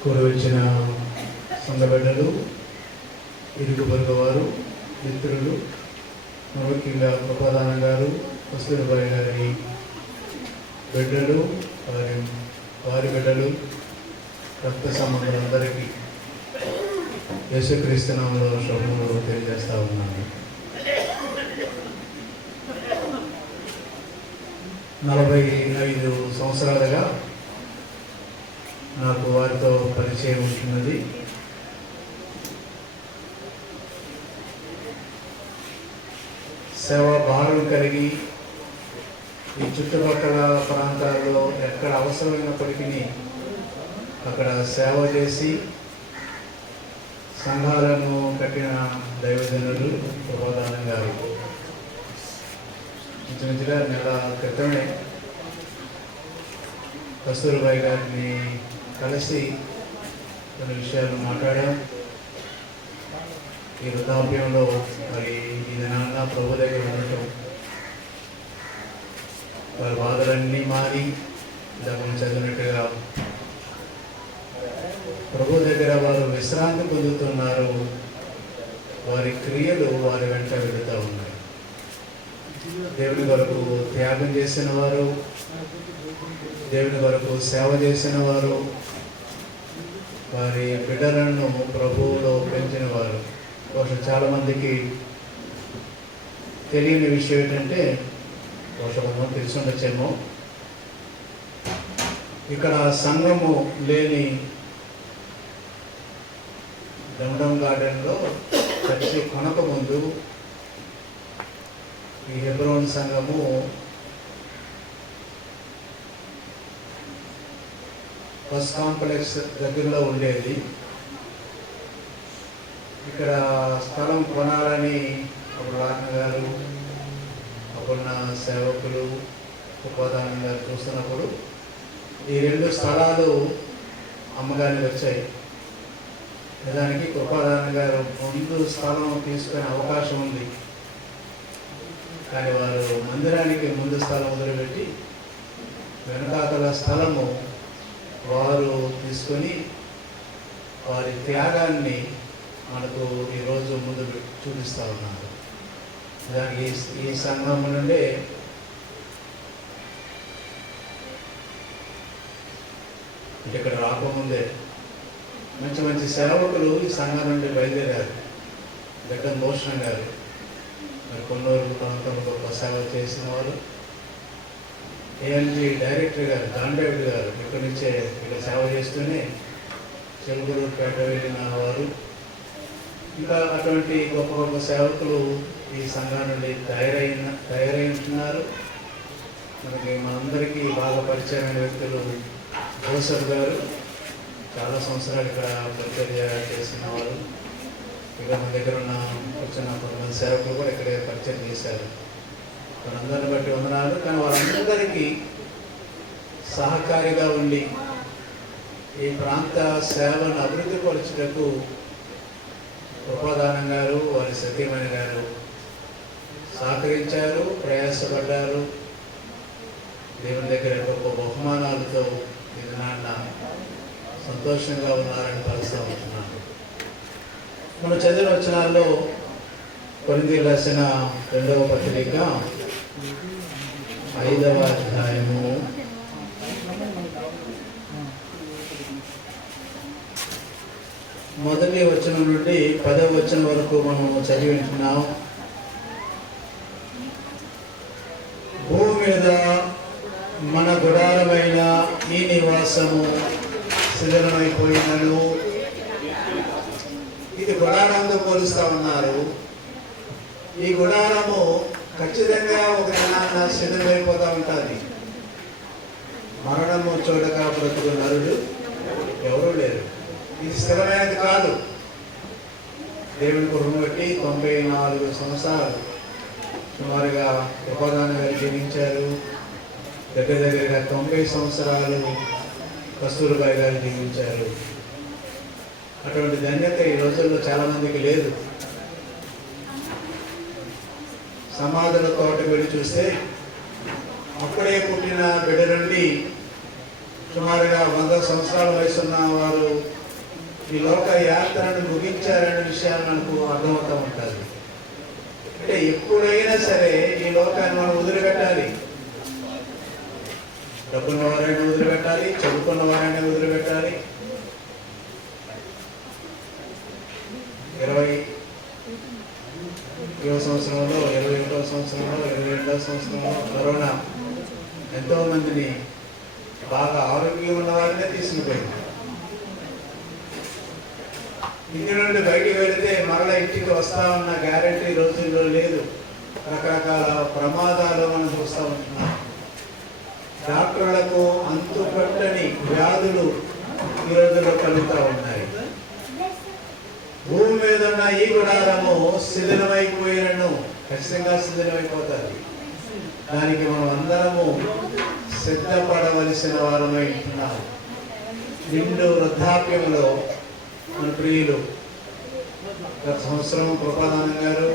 కూడి వచ్చిన సంఘ బిడ్డలు, ఇరుగు పొరుగు వారు, మిత్రులు, ముఖ్యంగా కృపాదానం గారు, కస్తూరిబాయి గారి బిడ్డలు, వారి బిడ్డలు, రక్త సంబంధులందరికీ యేసుక్రీస్తు నామములో శుభములు తెలియజేస్తా ఉన్నాను. 45 సంవత్సరాలుగా నాకు వారితో పరిచయం ఉంటున్నది. సేవా భారం కలిగి ఈ చుట్టుపక్కల ప్రాంతాల్లో ఎక్కడ అవసరమైనప్పటికీ అక్కడ సేవ చేసి సంఘాలను కట్టిన దైవజనులు కృపాదానం గారు. ఇంచుమించుగా నెల క్రితమే కస్తూరిబాయి గారిని కలిసి కొన్ని విషయాలు మాట్లాడాం. ఈ వృద్ధాప్యంలో మరి ఈ దినాన్న ప్రభు దగ్గర ఉండటం, వారి బాధలన్నీ మారి మనం చదివినట్టుగా ప్రభు దగ్గర వారు విశ్రాంతి పొందుతున్నారు. వారి క్రియలు వారి వెంట వెళుతూ ఉన్నాయి. దేవుని కొరకు త్యాగం చేసిన వారు, దేవుని కొరకు సేవ చేసిన వారు, వారి బిడ్డలను ప్రభువులో పెంచిన వారు. బహుశా చాలామందికి తెలియని విషయం ఏంటంటే, బహుశా మనం తెలిసి ఉండొచ్చేమో, ఇక్కడ సంఘము లేని డమ్డమ్ గార్డెన్లో చర్చి కొనక ముందు ఈ హెబ్రోన్ సంఘము బస్ కాంప్లెక్స్ దగ్గరలో ఉండేది. ఇక్కడ స్థలం కొనాలని అప్పుడు రాణ గారు, అప్పుడున్న సేవకులు, ఉపాదానం గారు చూస్తున్నప్పుడు ఈ 2 స్థలాలు అమ్మగారికి వచ్చాయి. నిజానికి కృపాదానం గారు ముందు స్థలం తీసుకునే అవకాశం ఉంది, కానీ వారు మందిరానికి ముందు స్థలం వదిలిపెట్టి వెనకాతల స్థలము వారు తీసుకొని వారి త్యాగాన్ని మనకు ఈరోజు ముందు చూపిస్తూ ఉన్నారు. దానికి ఈ సంఘం నుండే ఇక్కడ రాకముందే మంచి మంచి సేవకులు ఈ సంఘం నుండి బయలుదేరారు. గడ్డం భూషణం గారు మరి కొన్నూరు ప్రాంతంలో గొప్ప సేవ చేసిన వారు, ఏఎల్జీ డైరెక్టర్ గారు జాన్ డేవిడ్ గారు ఇక్కడి నుంచే ఇక్కడ సేవ చేస్తూనే చెలుగురుపేట వెళ్ళిన వారు, ఇంకా అటువంటి గొప్ప గొప్ప సేవకులు ఈ సంఘం నుండి తయారై ఉంటున్నారు. మనకి మనందరికీ బాగా పరిచయమైన వ్యక్తులు జోసెఫ్ గారు చాలా సంవత్సరాలు ఇక్కడ పరిచర్య చేసిన వారు. ఇక మన దగ్గర ఉన్న వచ్చిన కొంతమంది సేవకులు కూడా ఇక్కడే పరిచయం చేశారు. మనందరిని బట్టి వందనాలు. కానీ వాళ్ళందరికీ సహకారిగా ఉండి ఈ ప్రాంత సేవను అభివృద్ధి పరచుటకు కృపాదానం గారు, వారి సతీమణి గారు సహకరించారు, ప్రయాసపడ్డారు. దేవుని దగ్గర గొప్ప బహుమానాలతో ఇది నాన్న సంతోషంగా ఉన్నారని తలుస్తూ ఉంటున్నాను. మనం చదివిన వచనాల్లో కొరింథీయులకు రాసిన 2వ పత్రిక 5వ అధ్యాయము 1వ వచనం నుండి 10వ వచనం వరకు మనం చదివి ఉంటున్నాం. భూమి మీద మన గుడారమైన ఈ నివాసము శిథిలమైపోయినను, ఇది గుడారంతో పోలుస్తూ ఉన్నారు. ఈ గుడారము ఖచ్చితంగా ఒక దినాన్న శిథిలమైపోతూ ఉంటుంది. మరణము చూడక బ్రతుకు నరుడు ఎవరూ లేరు. ఇది స్థిరమైనది కాదు. దేవుని కృపను బట్టి 94 సంవత్సరాలు సుమారుగా ఉపదానం గారు జీవించారు. దగ్గరగా 90 సంవత్సరాలు కస్తూరిబాయి గారు జీవించారు. అటువంటి ధన్యత ఈ రోజుల్లో చాలా మందికి లేదు. సమాధుల తోటకు వెళ్ళి చూస్తే అప్పుడే పుట్టిన బిడ్డ నుండి సుమారుగా 100 సంవత్సరాల వయసున్న వారు ఈ లోక యాత్రను ముగించారనే విషయాలు మనకు అర్థమవుతూ ఉంటుంది. అంటే ఎప్పుడైనా సరే ఈ లోకాన్ని మనం వదిలిపెట్టాలి. డబ్బున్న వారైనా వదిలిపెట్టాలి, చదువుకున్న వారైనా వదిలిపెట్టాలి. 20వ సంవత్సరంలో, 21వ సంవత్సరంలో, 22వ సంవత్సరంలో కరోనా ఎంతో మందిని బాగా ఆరోగ్యం ఉన్న వారినే తీసుకుపోయింది. ఇంటి నుండి బయటికి వెళితే మరలా ఇంటికి వస్తా ఉన్న గ్యారెంటీ రోజుల్లో లేదు. రకరకాల ప్రమాదాలు మనం చూస్తూ ఉంటున్నాం. డాక్టర్లకు అంతుపట్టని వ్యాధులు ఈ రోజుల్లో కలుగుతూ ఉన్నాయి. భూమి మీద ఉన్న ఈ గుడారము శిథిలమైపోయినను ఖచ్చితంగా శిథిలమైపోతుంది. దానికి మనం అందరము సిద్ధపడవలసిన వారమై ఉంటున్నాం. నిండు వృద్ధాప్యంలో మన ప్రియులు గత సంవత్సరం కృపాదానం గారు,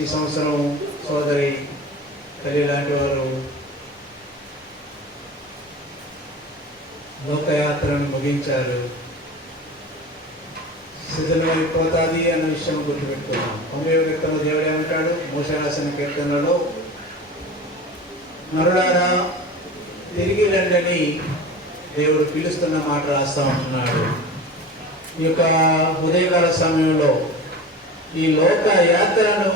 ఈ సంవత్సరం సోదరి తల్లి లాంటి వారు లోకయాత్రను ముగించారు. శిథిలమైపోతుంది అన్న విషయం గుర్తుపెట్టుకున్నాం. 90వ కీర్తనలో దేవుడు ఏమంటాడు? మోషే రాసిన కీర్తనలో, నరులారా తిరిగి రండని దేవుడు పిలుస్తున్న మాట రాస్తా ఉంటున్నాడు. ఈ యొక్క ఉదయకాల సమయంలో ఈ లోక యాత్రను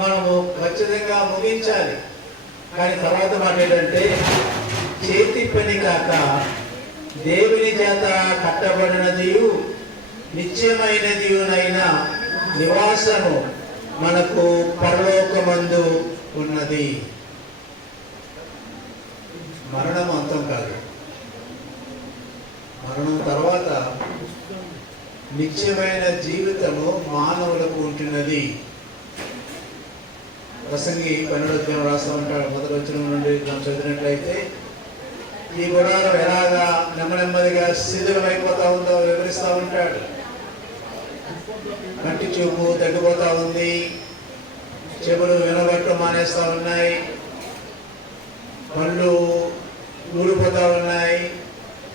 మనము ఖచ్చితంగా ముగించాలి. కానీ తర్వాత మాట ఏంటంటే, చేతి పని కాక దేవుని చేత కట్టబడినదియు నిత్యమైనదియునైన నివాసము మనకు పరలోకమందు ఉన్నది. మరణం అంతం కాదు. మరణం తర్వాత నిత్యమైన జీవితము మానవులకు ఉంటున్నది. ప్రసంగి 12వ అధ్యాయం రాస్తూ ఉంటాడు. మొదటి వచనం నుండి చదివినట్లయితే ఈ గుడారం ఎలాగా నెమ్మదిగా శిథిలమైపోతా ఉందో వివరిస్తూ ఉంటాడు. కంటి చూపు తగ్గిపోతా ఉంది, చెవులు వినబట్టు మానేస్తూ ఉన్నాయి, కళ్ళు ఊడిపోతూ ఉన్నాయి,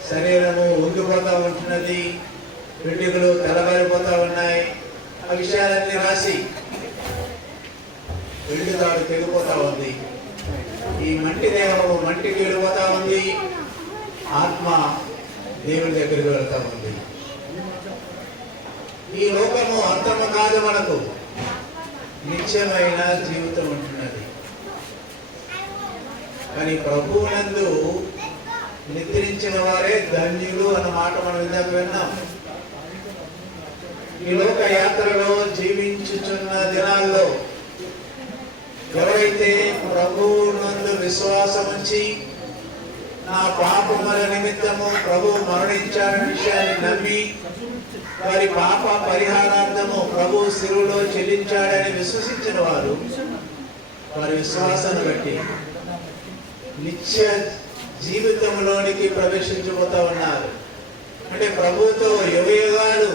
శరీరము ఉండిపోతూ ఉంటున్నది, వెంట్రుకలు తెల్లబారిపోతూ ఉన్నాయి. ఆ విషయాలన్నీ రాసి వెండి తాడు తెగిపోతా ఉంది. ఈ మంటి దేహము మంటికి వెళ్ళిపోతా ఉంది, ఆత్మ దేవుని దగ్గరికి వెళ్తా ఉంది. ఈ లోకము అంతము కాదు, మనకు నిత్యమైన జీవితం ఉంటున్నది. కానీ ప్రభువునందు నిద్రించిన వారే ధన్యులు అన్న మాట మనం ఇందాక విన్నాం. ఈ లోక యాత్రలో జీవించుచున్న దినాల్లో ఎవరైతే ప్రభువునందు విశ్వాసం ఉంచి నా పాపముల నిమిత్తము ప్రభువు మరణించారనే విషయాన్ని నమ్మి వారి పాప పరిహారార్థము ప్రభువు శిలువలో చెల్లించాడని విశ్వసించిన వారు వారి విశ్వాసాన్ని బట్టి నిత్య జీవితంలోనికి ప్రవేశించబోతా ఉన్నారు. అంటే ప్రభువుతో యుగయుగాలు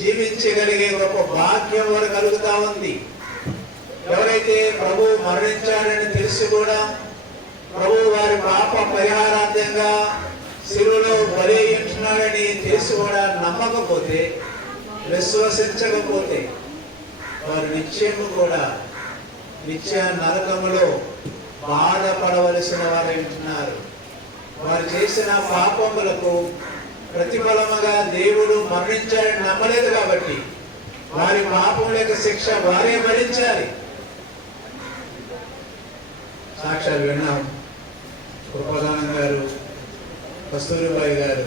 జీవించగలిగే గొప్ప భాగ్యం వారు కలుగుతా ఉంది. ఎవరైతే ప్రభువు మరణించాడని తెలిసి కూడా ప్రభువు వారి పాప పరిహారార్థంగా శిలువలో బలి అయ్యుంటున్నాడని తెలిసి కూడా నమ్మకపోతే, విశ్వసించకపోతే వారు నిత్యము కూడా నిత్య నరకములో బాధపడవలసిన వారు ఉంటున్నారు. వారు చేసిన పాపములకు ప్రతిఫలముగా దేవుడు మరణించాడని నమ్మలేదు కాబట్టి వారి పాపముల యొక్క శిక్ష వారే భరించాలి. సాక్షాత్ విన్నాం. కృపాదానం గారు, కస్తూరిబాయి గారు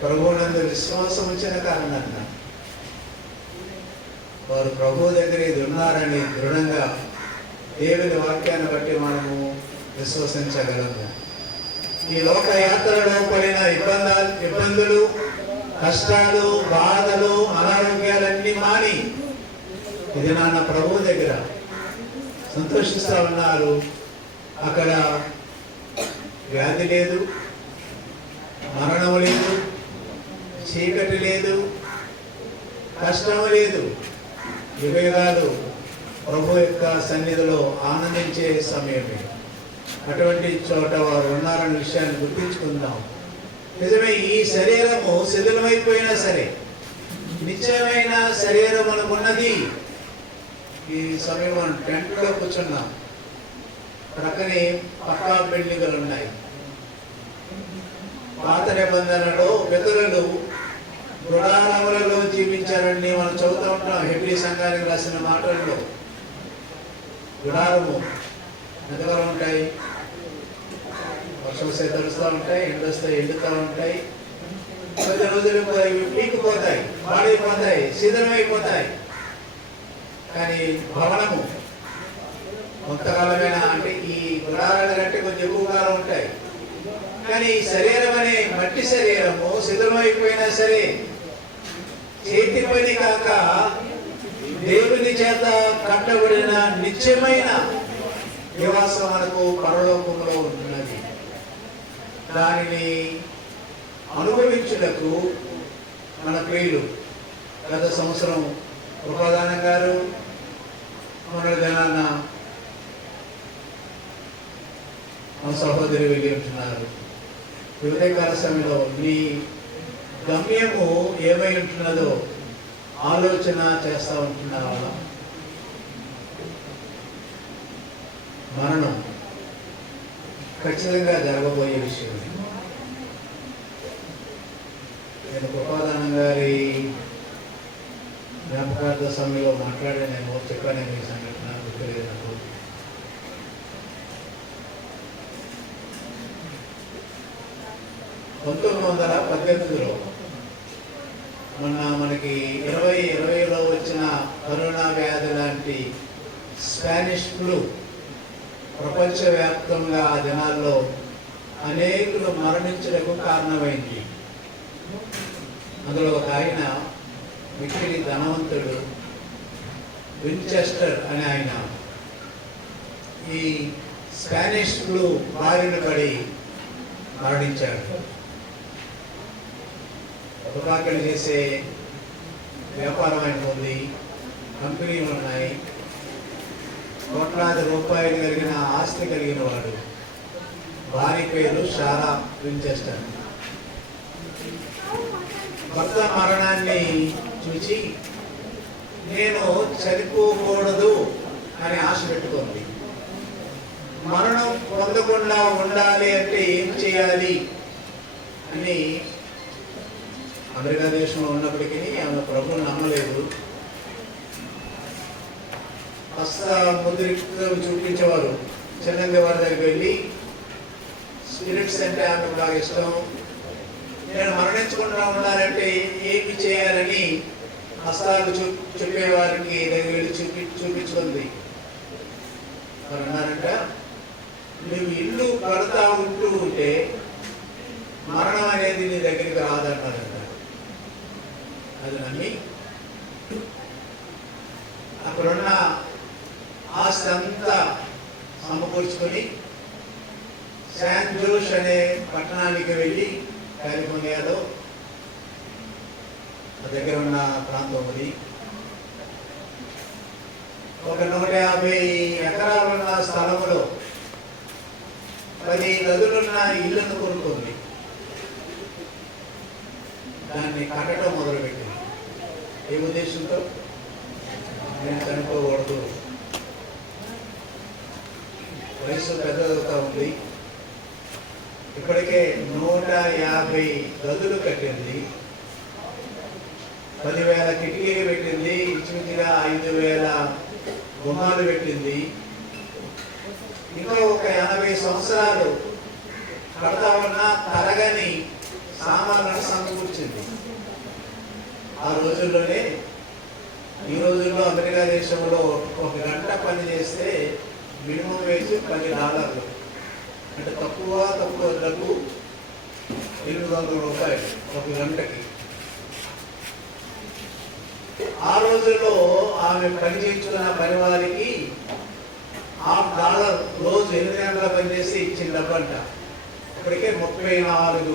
ప్రభువునందు విశ్వాసం ఉంచిన కారణంగా వారు ప్రభు దగ్గర ఇది ఉన్నారని దృఢంగా దేవుని వాక్యాన్ని బట్టి మనము విశ్వసించగలము. ఈ లోక యాత్రలో పడిన ఇబ్బందులు, కష్టాలు, బాధలు, అనారోగ్యాలన్నీ మాని ఇది నాన్న ప్రభు దగ్గర సంతోషిస్తూ ఉన్నారు. అక్కడ వ్యాధి లేదు, మరణం లేదు, చీకటి లేదు, కష్టం లేదు. యుగాలు ప్రభు యొక్క సన్నిధిలో ఆనందించే సమయమే. అటువంటి చోట వారు ఉన్నారన్న విషయాన్ని గుర్తించుకుందాం. నిజమే, ఈ శరీరము శిథిలమైపోయినా సరే నిత్యమైన శరీరం అనుకున్నది. ఈ సమయం మనం టెంట్లో కూర్చున్నాం, ప్రక్కనే పక్కా బిల్డింగులు ఉన్నాయి. పాత నిబంధనలో పితరులు గుడారములలో జీవించారని మనం చదువుతూ ఉంటాం. హెబ్రీ సంఘానికి రాసిన మాటల్లో గుడారము ఎంతకాలం ఉంటాయి? వర్షం వస్తే తడుస్తూ ఉంటాయి, ఎండొస్తే ఎండుతూ ఉంటాయి. 10 రోజులకు అవి పీకిపోతాయి, పాడైపోతాయి, శిథిలమైపోతాయి. కానీ భవనము కొంతకాలమైనా, అంటే ఈ గుడారాల కంటే కొంచెం ఎక్కువ కాలం ఉంటాయి. కానీ ఈ శరీరం అనే మట్టి శరీరము శిథిలమైపోయినా సరే చేతి పని కాక దేవుని చేత కట్టబడిన నిత్యమైన నివాసం మనకు పరలోకంలో ఉన్నది. దానిని అనుభవించుటకు మన ప్రియులు గత సంవత్సరం కృపాదానం గారు మన దినాన మన సహోదరి వెళ్ళి ఉంటున్నారు. ఉదయకాల సమయంలో నీ గమ్యము ఏమై ఉంటున్నదో ఆలోచన చేస్తూ ఉంటున్నావా? మరణం ఖచ్చితంగా జరగబోయే విషయం. నేను కృపాదానం గారి జ్ఞాపకార్థ సమయంలో మాట్లాడాను, చెప్పాను ఈ సంఘటన గుర్తులేదు నాకు. మొన్న మనకి 2020లో వచ్చిన కరోనా వ్యాధి లాంటి స్పానిష్ ఫ్లూ ప్రపంచవ్యాప్తంగా ఆ దినాల్లో అనేకులు మరణించడానికి కారణమైంది. అందులో ఒక ఆయన మిక్కిలి ధనవంతుడు, వించెస్టర్ అనే ఆయన ఈ స్పానిష్ ఫ్లూ బారిన పడి మరణించాడు. తుపాకీలు చేసే వ్యాపారం ఆయన ఉంది, కంపెనీలు ఉన్నాయి, కోట్లాది రూపాయలు కలిగిన ఆస్తి కలిగిన వాడు. భార్య పేరు షారా వించెస్టర్. భర్త మరణాన్ని చూసి నేను చనిపోకూడదు అని ఆశ పెట్టుకుంది. మరణం పొందకుండా ఉండాలి అంటే ఏం చేయాలి అని అమెరికా దేశంలో ఉన్నప్పటికీ ఆమె ప్రభువుని నమ్మలేదు. హస్త ముద్రికలు చూపించేవారు. చిన్నంగా వారి దగ్గరికి వెళ్ళి స్పిరిట్స్ అంటే ఆమెకు బాగా ఇష్టం. నేను మరణించకుండా ఉండాలంటే ఏమి చేయాలని హస్తాలు చెప్పేవారికి దగ్గర వెళ్ళి చూపించుకుంది. వారు అన్నారంట, నువ్వు ఇల్లు కడతా ఉంటే మరణం అనేది నీ దగ్గరికి రాదన్నారంట. అది నమ్మి అక్కడున్న ఆస్తి అంతా సమకూర్చుకొని శాన్ జోష్ అనే పట్టణానికి వెళ్ళి, కాలిఫోర్నియాలో దగ్గర ఉన్న ప్రాంతం అది, ఒక 150 ఎకరాలున్న స్థలంలో 10 గదులున్న ఇళ్లను కొనుక్కుంది. దాన్ని కట్టడం మొదలుపెట్టింది. ఏ ఉద్దేశంతో? నేను చనిపోకూడదు, వయసు పెద్దదవుతా ఉంది. ఇప్పటికే 150 గదులు కట్టింది, 10,000 కిటికీలు పెట్టింది, ఇంచుమించుగా 5,000 గుమ్మాలు పెట్టింది. ఇంకా ఒక 80 సంవత్సరాలు కడతా ఉన్న తరగని సామాన్లను సమకూర్చింది. ఆ రోజుల్లోనే ఈ రోజుల్లో అమెరికా దేశంలో 1 గంట పని చేస్తే మినిమం వేజ్ $10, అంటే తక్కువ డబ్బు $800 1 గంటకి. ఆ రోజుల్లో ఆమె పని చేయించుకున్న పని వారికి $1 రోజు 8 గంటల పనిచేసి ఇచ్చిన డబ్బంట. ఇప్పటికే 34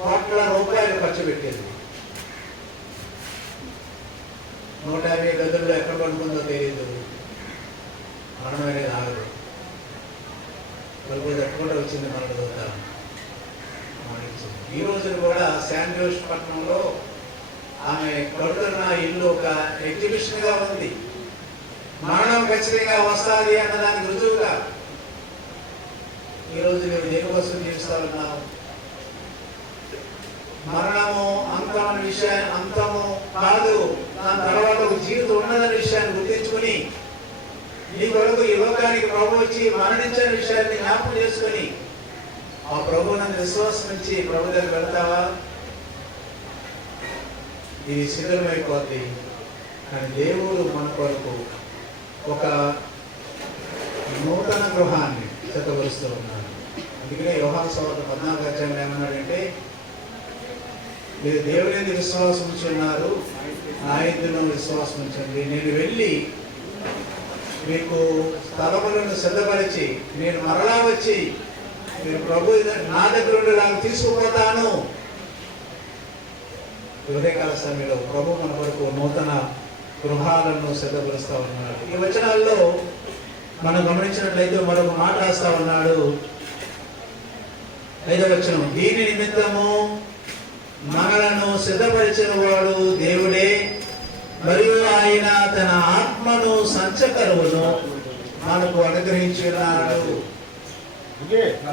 కోట్ల రూపాయలు ఖర్చు పెట్టింది. 150 గదుల్లో ఎక్కడ పడుతుందో తెలియదు, మరణం అనేది ఆగదు. కలుపు తట్టుకుంటూ వచ్చింది మన దూత. ఈ రోజున కూడా శాన్ జోస్ పట్టణంలో ఆమె కడుతున్న ఇల్లు ఒక ఎగ్జిబిషన్గా ఉంది. మరణం ఖచ్చితంగా వస్తుంది అన్నదానికి రుజువుగా. ఈరోజు నువ్వు దేనికోసం జీవిస్తా ఉన్నావు? మరణము అంతమైన విషయాన్ని అంతము కాదు, దాని తర్వాత ఒక జీవితం ఉన్నదనే విషయాన్ని గుర్తించుకుని నీ కొరకు ఈ లోకానికి ప్రభు వచ్చి మరణించిన విషయాన్ని జ్ఞాపకం చేసుకుని ఆ ప్రభువునందు విశ్వాసం నుంచి ప్రభు దగ్గర వెళ్తావా? ఇది శిథిలమైపోద్ది. కానీ దేవుడు మన కొరకు ఒక నూతన గృహాన్ని సిద్ధపరుస్తూ ఉన్నాడు. అందుకనే యోహాను సువార్త 14వ అధ్యాయంలో ఏమన్నాడంటే, మీరు దేవుని యందు విశ్వాసం ఉంచి ఉన్నారు, నా యందును విశ్వాసం ఉంచండి. నేను వెళ్ళి మీకు స్థలములను సిద్ధపరిచి నేను మరలా వచ్చి మీరు ప్రభు నా దగ్గర ఉండేలాగా తీసుకుపోతాను. ఉదయకాల సమయంలో ప్రభు మన వరకు నూతన గృహాలను సిద్ధపరుస్తూ ఉన్నాడు. ఈ వచనాల్లో మనం గమనించినట్లయితే మరొక మాట రాస్తా ఉన్నాడు. 5వ వచనం, దీని నిమిత్తము మనలను సిద్ధపరిచిన వాడు దేవుడే, మరియు ఆయన తన ఆత్మను సంచకరువును మనకు అనుగ్రహించున్నాడు.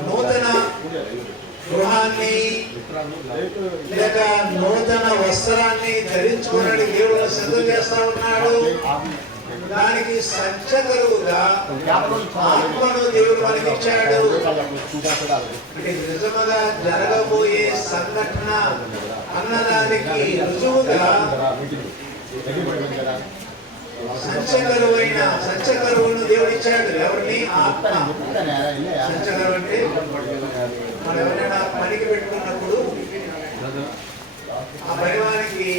నూతన గృహాన్ని లేక నూతన వస్త్రాన్ని ధరించుకోవడానికి దేవుడు సిద్ధం చేస్తా ఉన్నాడు. దానికి సంచకరువుగా ఆత్మను దేవుడు మనకిచ్చాడు. అంటే నిజముగా జరగబోయే సంఘటన అన్నదానికి రుజువుగా సంచకరువును దేవుడు ఇచ్చాడు. ఎవరిని? ఆత్మ. సంచకరువు అంటే మనం ఎవరైనా పనికి పెట్టుకున్నప్పుడు ఆ పరివారికి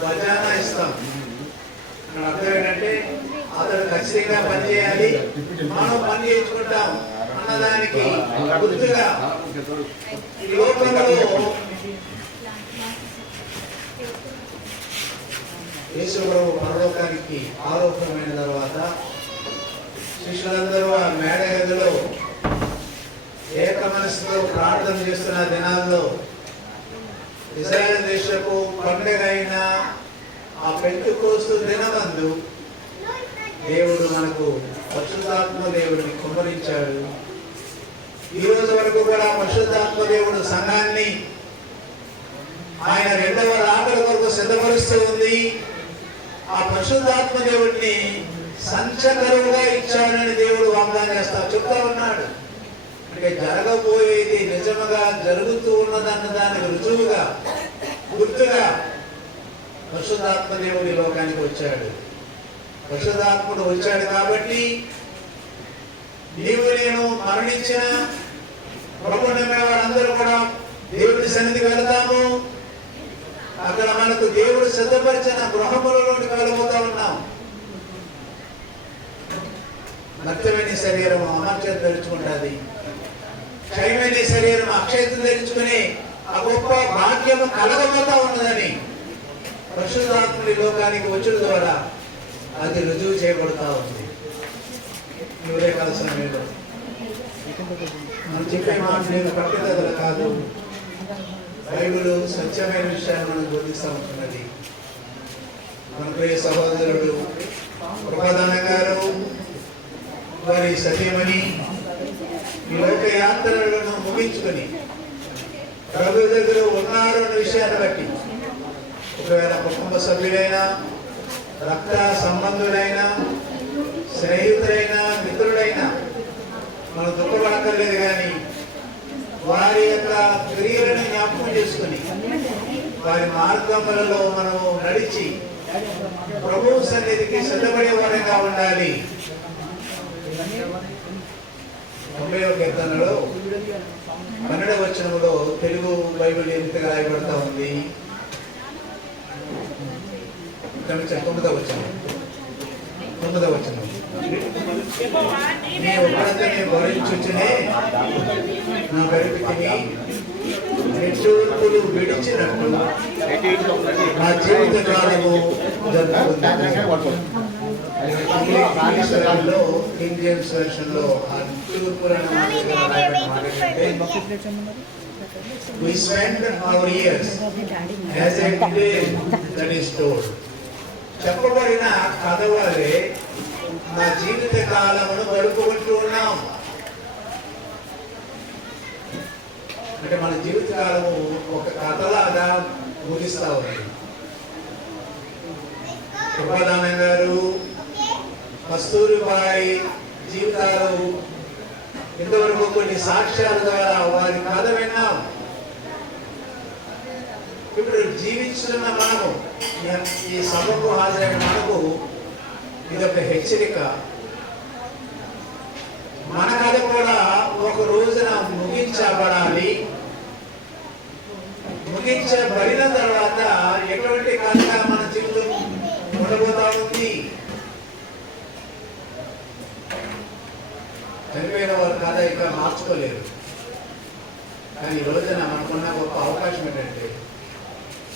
ఖజానా ఇస్తాం. అక్కడ అర్థం ఏంటంటే అతడు ఖచ్చితంగా పని చేయాలి, మనం పని చేయించుకుంటాం అన్నదానికి గుర్తుగా ఈ లోకంలో యేసు ప్రభు పరలోకానికి ఆరోపణమైన తర్వాత శిష్యులందరూ ఆ మేడ గదిలో ఏక మనసుతో ప్రార్థన చేస్తున్న దినాల్లో ఇశ్రాయేలు దేశపు పండుగ అయిన ఆ పెంతెకోస్తు దినమందు దేవుడు మనకు పరిశుద్ధాత్మ దేవుడిని కుమ్మరించాడు. ఈ రోజు వరకు కూడా పరిశుద్ధాత్మ దేవుడు సంఘాన్ని ఆయన 2వ రాకడ కొరకు సిద్ధపరుస్తూ ఉంది. ఆ పరిశుద్ధాత్మ దేవుడిని సంచకరువుగా ఇచ్చాడని దేవుడు వాగ్దానం చెప్తా ఉన్నాడు. అంటే జరగబోయేది నిజముగా జరుగుతూ ఉన్నదన్న దానికి రుజువుగా గుర్తుగా పరిశుద్ధాత్మ దేవుడి లోకానికి వచ్చాడు. పరిశుద్ధాత్ముడు వచ్చాడు కాబట్టి నీవు నేను మరణించిన ప్రభు నమ్మిన వారందరూ కూడా దేవుడి సన్నిధికి వెళ్తాము. అక్కడ మనకు దేవుడు సిద్ధపరిచిన గృహములలోకి వెళ్ళబోతా ఉన్నాం. మర్త్యమైన శరీరం అమర్త్యత ధరించుకుంటుంది, క్షయమైన శరీరం అక్షయత ధరించుకుని ఆ గొప్ప భాగ్యము కలగబోతా ఉన్నదని పరిశుద్ధాత్ముడి లోకానికి వచ్చుట ద్వారా అది రుజువు చేయబడతా ఉంది. ఇవరే కాల సమయంలో మనం చెప్పే మాట నేను పట్టుదల కాదు, బైబిల్ సత్యమైన విషయాన్ని మనం బోధిస్తూ ఉంటున్నది. మన ప్రియ సహోదరుడు కృపాదాన గారు వారి సత్యమని ఈ లోక యాత్రలను ముగించుకొని ప్రభు దగ్గర ఉన్నారు అన్న విషయాన్ని బట్టి ఒకవేళ కుటుంబ సభ్యులైనా, రక్త సంబంధులైనా, స్నేహితులైనా, మిత్రులైనా మనం దుఃఖపడక్కర్లేదు. కానీ వారి యొక్క క్రియలను జ్ఞాపకం చేసుకుని వారి మార్గములలో మనము నడిచి ప్రభువు సన్నిధికి సిద్ధపడే వారిగా ఉండాలి. 90వ కీర్తనలో 12వ వచనంలో తెలుగు బైబిల్ ఎంతగా రాయబడతా ఉంది. 9వ వచనం నీ ఒక్కడిని భరించుచునే నా పరిమితిని నిట్టూర్పులు విడిచినట్టు నా జీవిత కాలము జరుగుతుంది. కింగ్ జేమ్స్ వెర్షన్ లో ఆ నిట్టూర్పులను we spend our years as a tale that is told. చెప్పబడిన కథ వలె నా జీవిత కాలమును గడుపుకుంటూ ఉన్నాం. అంటే మన జీవిత కాలము ఒక కథలాగా ముగిస్తా ఉంది. కృపాదానం గారు, కస్తూరిబాయి జీవితాలు ఇంతవరకు కొన్ని సాక్ష్యాల ద్వారా వారి కథ విన్నాం. ఇప్పుడు జీవిస్తున్న మనము, ఈ సభకు హాజరైన మనకు ఇదొక హెచ్చరిక. మన కథ కూడా ఒక రోజున ముగించబడాలి. ముగించబడిన తర్వాత ఎటువంటి కథగా మన జీవితం ఉండబోతా ఉంది. చనిపోయిన వారి కథ ఇక మార్చుకోలేదు. కానీ ఈ రోజున మనకున్న గొప్ప అవకాశం ఏంటంటే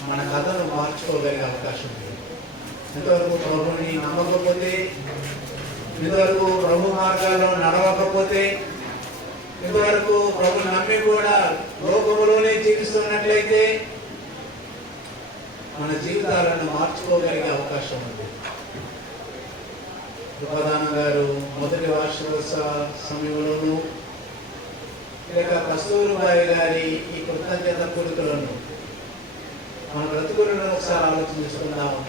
మన కథను మార్చుకోగలిగే అవకాశం ఉంది. ఇంతవరకు ప్రభుని నమ్మకపోతే, ఇంతవరకు ప్రభు మార్గాల్లో నడవకపోతే, ఇంతవరకు ప్రభుని నమ్మి కూడా లోకములోనే జీవిస్తున్నట్లయితే మన జీవితాలను మార్చుకోగలిగే అవకాశం ఉంది. కృపాదానం గారు మొదటి వార్షికోత్సవ సమయంలోనూ, లేక కస్తూరిబాయి గారి ఈ కృతజ్ఞత కోరికలను మన బ్రతుకులను ఒకసారి ఆలోచించుకుందాము.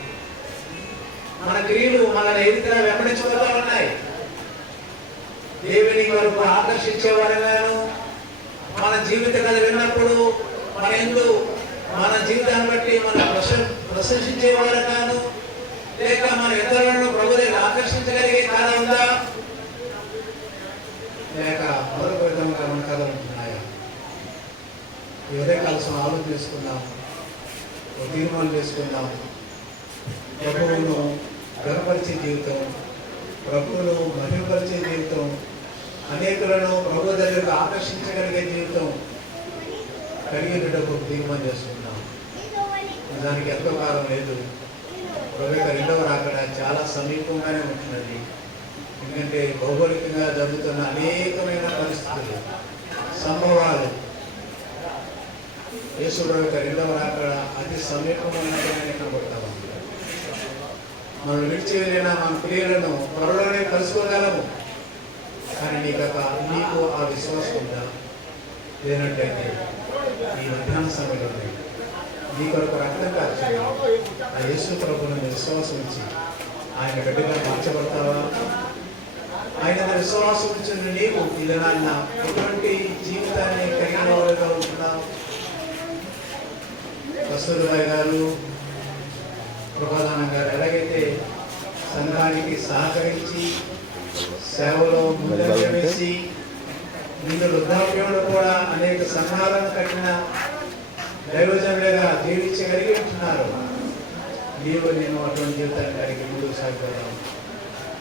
మన క్రియలు మనల్ని ఏ విధంగా వెంబడించబోతా ఉన్నాయి. దేవుని వరకు ఆకర్షించేవారుగాను, మన జీవిత కథ విన్నప్పుడు మన జీవితాన్ని బట్టి మన ప్రశంసించేవారుగాను, లేక మన ఇతరులను ప్రభు దగ్గర ఆకర్షించగలిగే కథ ఉందా, లేక మరొక విధంగా మన కథలు ఉంటున్నాయా? ఈ ఉదయకాలం ఆలోచన చేసుకుందాము, తీర్మానం చేసుకుందాం. ప్రభువును గర్వపరిచే జీవితం, ప్రభువును మహిమపరిచే జీవితం, అనేకులను ప్రభు దగ్గరకు ఆకర్షించగలిగే జీవితం కలిగేటప్పుడు తీర్మానం చేసుకుందాం. దానికి ఎంతో కాలం లేదు. ప్రభు యొక్క రెండవ రాకడ చాలా సమీపంగానే ఉంటున్నది. ఎందుకంటే భౌగోళికంగా జరుగుతున్న అనేకమైన పరిస్థితులు, సంభవాలు యేసుడు యొక్క రెండవ రాకడ అతి సమీపమైనట్టుగానే కనబడతా ఉంది. మనం విడిచి వెళ్ళిన మన ప్రియులను త్వరలోనే కలుసుకోగలము. కానీ నీకు ఆ విశ్వాసం ఉందా? లేనట్లయితే ఈ మధ్యాహ్న సమయంలో నీ కొరకు రక్తం కార్చి ఆ యేసు ప్రభువును విశ్వాసం ఇచ్చి ఆయన బిడ్డగా మార్చబడతావా? ఆయన విశ్వాసం ఇచ్చిన నీవు ఇది నాన్న ఎటువంటి జీవితాన్ని కలిగిన వారుగా ఉంటున్నావు? కస్తూరిబాయి గారు, కృపాదానం గారు ఎలాగైతే సంఘానికి సహకరించి సేవలో ముందంజ వేసి నిన్ను వృద్ధాప్యంలో కూడా అనేక సంఘాలను కట్టిన దైవజనులుగా జీవించగలిగి ఉంటున్నారు. నేను అటువంటి జీవితాన్ని కలిగి ముందుకు సాగిపోతాం.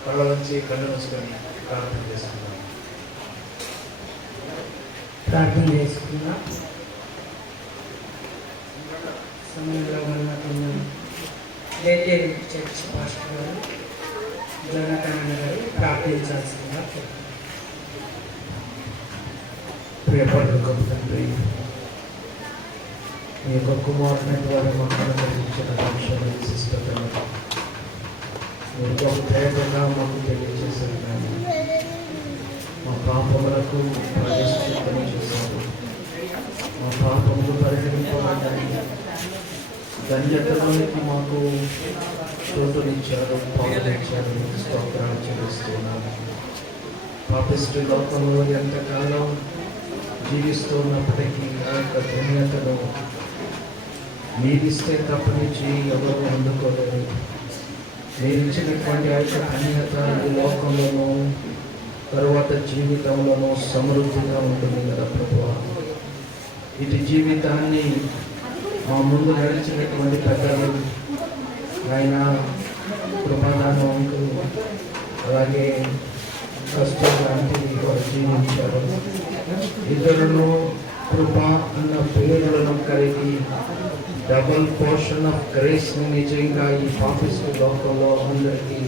కళ్ళ నుంచి కళ్ళు మూసుకొని ప్రార్థన చేసుకుందాం. ప్రార్థన చేసుకుందాం. సమయంలో ఉన్నటువంటి లేటెల్ చర్చ్ పాస్టర్ గారు, జోనాథన్ గారు ప్రార్థించాల్సిందిగా. ప్రియపడు తండ్రి, మీ యొక్క కుమారుని ద్వారా మాకు ఇచ్చిన అంశాలను శిష్టతను మీరు గొప్పగా మాకు తెలియజేశారు. కానీ మా పాపములకు ప్రాయశ్చిత్తము చేశారు. మా పాపములు పరిగణింపబడ్డాయి. ధన్యతలోనికి మాకు చోటునిచ్చారు, పాలునిచ్చారు. స్తోత్రాలు చెల్లిస్తున్నాను. పాపిష్టి లోకంలో ఎంతకాలం జీవిస్తున్నప్పటికీ ఆ యొక్క ధన్యతను మీరిస్తే తప్పనిచ్చి ఎవరు అందుకోలేరు. మీరు ఇచ్చినటువంటి ఆ యొక్క ధన్యత ఈ లోకంలోనూ తరువాత జీవితంలోనూ సమృద్ధిగా ఉంటుంది కదా ప్రభువా. ఇటు జీవితాన్ని మా ముందు నడిచినటువంటి పెద్దలు ఆయన కృపాదానం అంకులు అలాగే కష్టం లాంటి వారు జీవించారు. ఇతరులను కృప అన్న పేరులను కలిగి డబుల్ పోర్షన్ ఆఫ్ గ్రేస్ని నిజంగా ఈ పాపిస్ట్ లోకంలో అందరికీ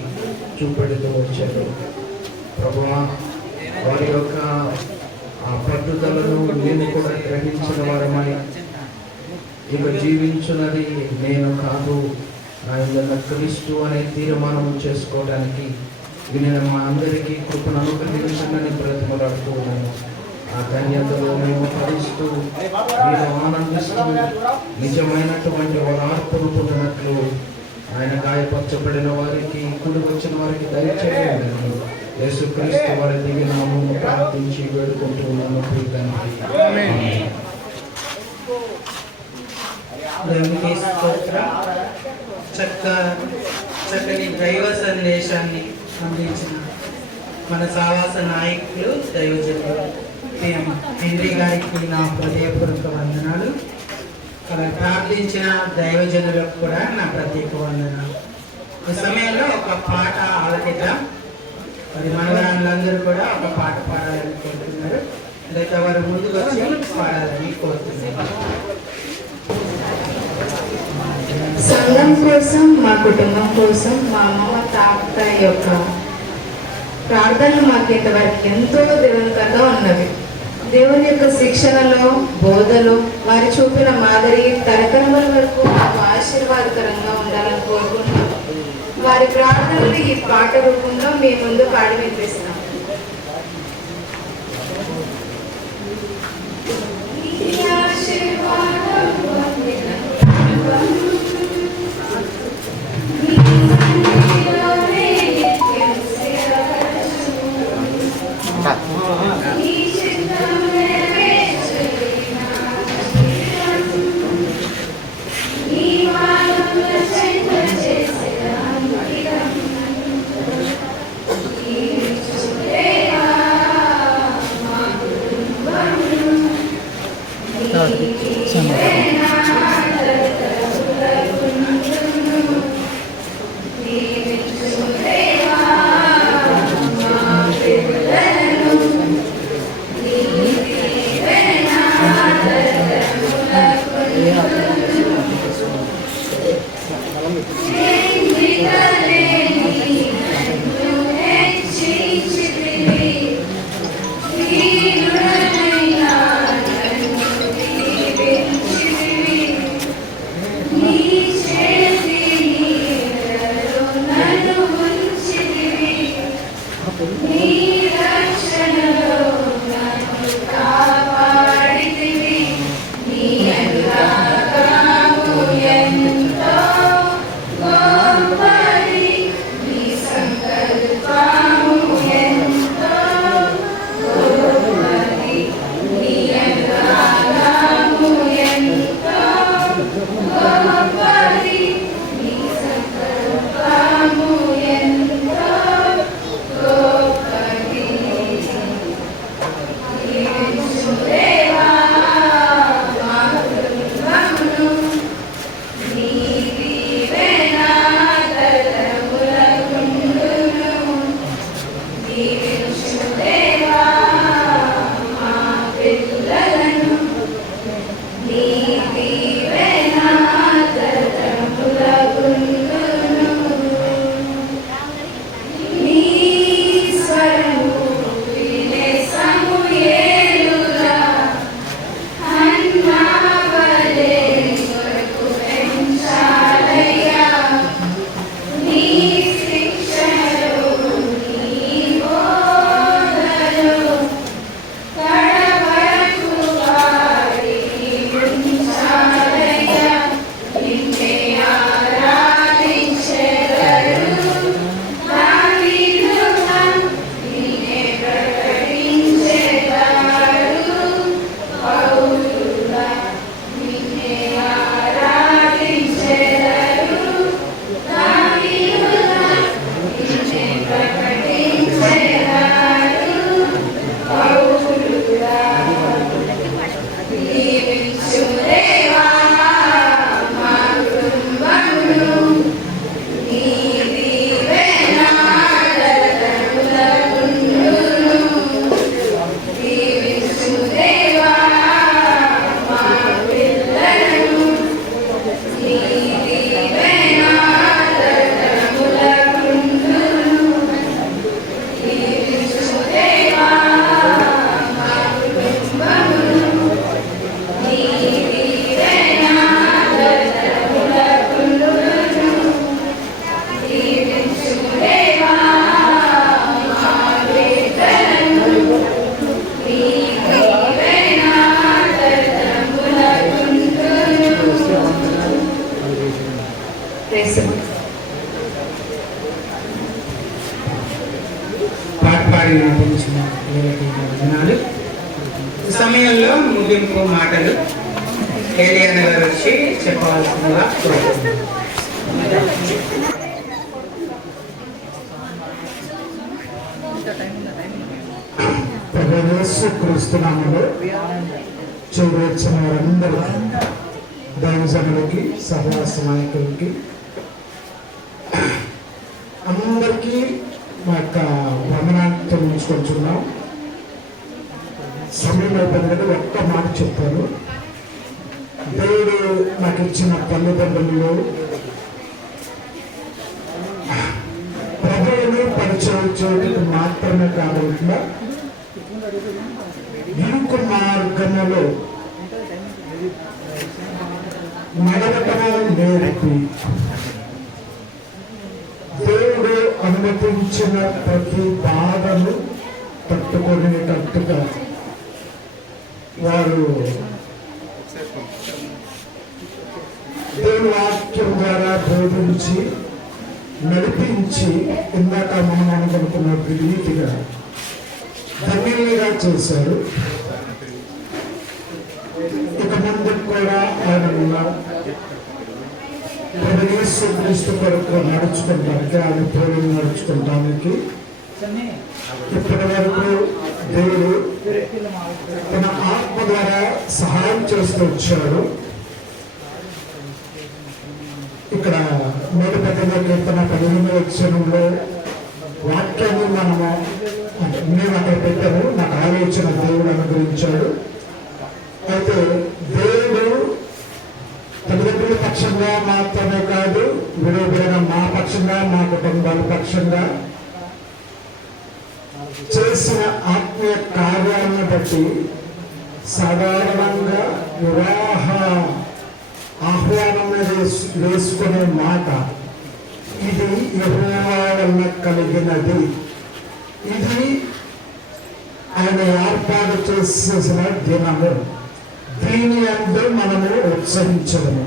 చూపెడుతూ వచ్చారు ప్రభువా. వారి యొక్క ఆ పట్టుదలను మేము కూడా గ్రహించిన వారమై ఇక జీవించున్నది నేను కాదు ఆయన క్రీస్తు అనే తీర్మానం చేసుకోవడానికి నేను మా అందరికీ కృపను అనుగ్రహించమని బ్రతిమలాడుతూ ఉన్నాను. ఆ ధన్యతలో మేము ఫలిస్తూ మీరు ఆనందిస్తూ నిజమైనటువంటి ఓదార్పును పొందినట్లు ఆయన గాయపరచబడిన వారికి కుడి వచ్చిన వారికి దయచేయండి. యేసుక్రీస్తు వారి దిగి నామమున ప్రార్థించి వేడుకుంటూ ఉన్నాను తండ్రి. దేవునికి స్తోత్రం. చక్కని దైవ సందేశాన్ని అందించిన మన సావాస నాయకులు దైవజనులు హెన్రీ గారికి నా హృదయపూర్వక వందనాలు. అలా ప్రార్థించిన దైవజనులకు కూడా నా ప్రత్యేక వందనాలు. ఈ సమయంలో ఒక పాట ఆలకిద్దాం. మరి మనవరాళ్ళందరూ కూడా ఒక పాట పాడాలని కోరుతున్నారు. లేదా వారు ముందుకు వచ్చి పాడాలని కోరుతున్నారు. సంఘం కోసం, మా కుటుంబం కోసం, మా అమ్మమ్మ తాత యొక్క ప్రార్థనలు మాకు ఇంతవరకు ఎంతో దీవెనకరంగా ఉన్నవి. దేవుని యొక్క శిక్షణలో, బోధలో వారి చూపిన మాదిరి తరతరముల వరకు మాకు ఆశీర్వాదకరంగా ఉండాలని కోరుకుంటున్నాం. వారి ప్రార్థనలు ఈ పాట రూపంలో మీ ముందు పాడి వినిపిస్తాం. పాట పాడి వినిపించిన వీరికి వందనాలు. ఈ సమయంలో ముగింపు మాటలు ఏలియన్న గారు వచ్చి చెప్పవలసిందిగా కోరుతున్నాను. యేసుక్రీస్తు నామములో చేరి వచ్చిన వారందరూ దైవజనులకి సహవాస నాయకులకి అందరికీ మా యొక్క వందనాన్ని తెలియజుకుంటున్నాం. సమయం అయిపోయిందంటే ఒక్క మాట చెప్పారు. దేవుడు నాకు ఇచ్చిన తల్లిదండ్రులు ప్రభువును పరిచయం చేయడానికి మాత్రమే కాకుండా ఇరుకు మార్గములో నడవటము నేర్పి దేవుడు అనుమతించిన ప్రతి బాధను తట్టుకునేటట్టుగా వారు దేవుని వాక్యం ద్వారా బోధించి నడిపించి ఇందాక మనం అనుకుంటున్న రీతిగా ధన్యంగా చేశారు. ఇక ముందు కూడా ఆయన క్రీస్తు కొరకు నడుచుకుంటానికి, ఆయన పోలి నడుచుకుంటానికి ఇప్పటి వరకు దేవుడు తన ఆత్మ ద్వారా సహాయం చేస్తూ వచ్చాడు. ఇక్కడ 118వ కీర్తన 15వ వచనంలో వాక్యాన్ని మనము నేను అక్కడ పెట్టాను. నాకు ఆలోచన దేవుడు అనుగ్రహించాడు. అయితే దేవుడు తల్లిదండ్రుల పక్షంగా మాత్రమే కాదు, విడవబడిన మా పక్షంగా, మా కుటుంబాల పక్షంగా చేసిన ఆత్మీయ కార్యాలను బట్టి సాధారణంగా వివాహ ఆహ్వానం వేసుకునే మాట, ఇది యెహోవా వలన కలిగినది, ఇది ఆయన ఏర్పాటు చేసిన దినము, దీని అందు మనము ఉత్సహించడము.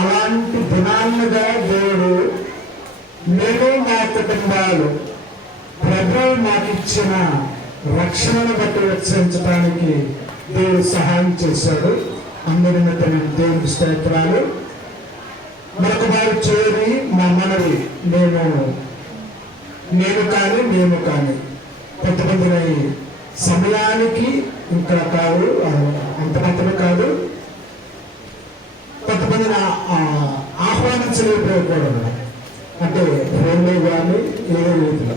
అలాంటి దినాలుగా దేవుడు నేను మా కుటుంబాలు ప్రభువు మాకిచ్చిన రక్షణను బట్టి ఉత్సహించడానికి దేవుడు సహాయం చేశాడు. అందరి మధ్య నేను దేవుడికి స్తోత్రాలు. మరొక వారు చేరి మా మనవి నేను కానీ మేము కానీ కొంతమంది సమయానికి ఇంకా కాదు, అంత మాత్రమే కాదు, కొంతమందిని ఆహ్వానించలేకపోకూడదు, అంటే ఫోన్లో కానీ ఏదో రీతిలో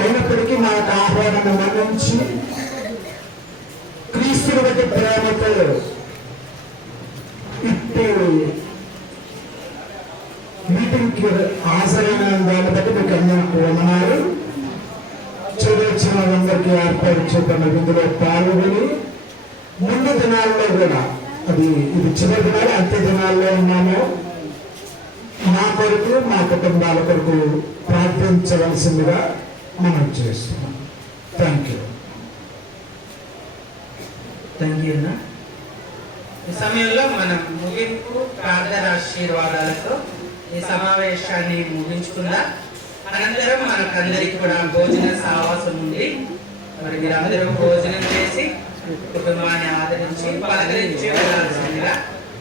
అయినప్పటికీ మా యొక్క ఆహ్వానాన్ని మన్నించి క్రీస్తుని బట్టి ప్రేమతో ఇట్టి మీటింగ్కి హాజరైన దాన్ని బట్టి మీకు అందరికీ వందనాలు. వచ్చిన వాళ్ళందరికీ ఏర్పాటు చేయబడిన విందులో పాల్గొని ముందు దినాల్లో కూడా, ఇది చివరి దినాలు, అంత్య దినాల్లో ఉన్నాము, మా కొరకు మా కుటుంబాల కొరకు ప్రార్థించవలసిందిగా మనం చేస్తున్నాం. Thank you. అన్న. ఈ సమయంలో మనం ముగింపు ప్రార్థన ఆశీర్వాదాలతో ఈ సమావేశాన్ని ముగించుకుందాం. అనంతరం మనకందరికి కూడా భోజన సావాసం ఉంది. మరి మీరందరూ భోజనం చేసి కుటుంబాన్ని ఆదరించి పలకరించి వెళ్ళాల్సిందిగా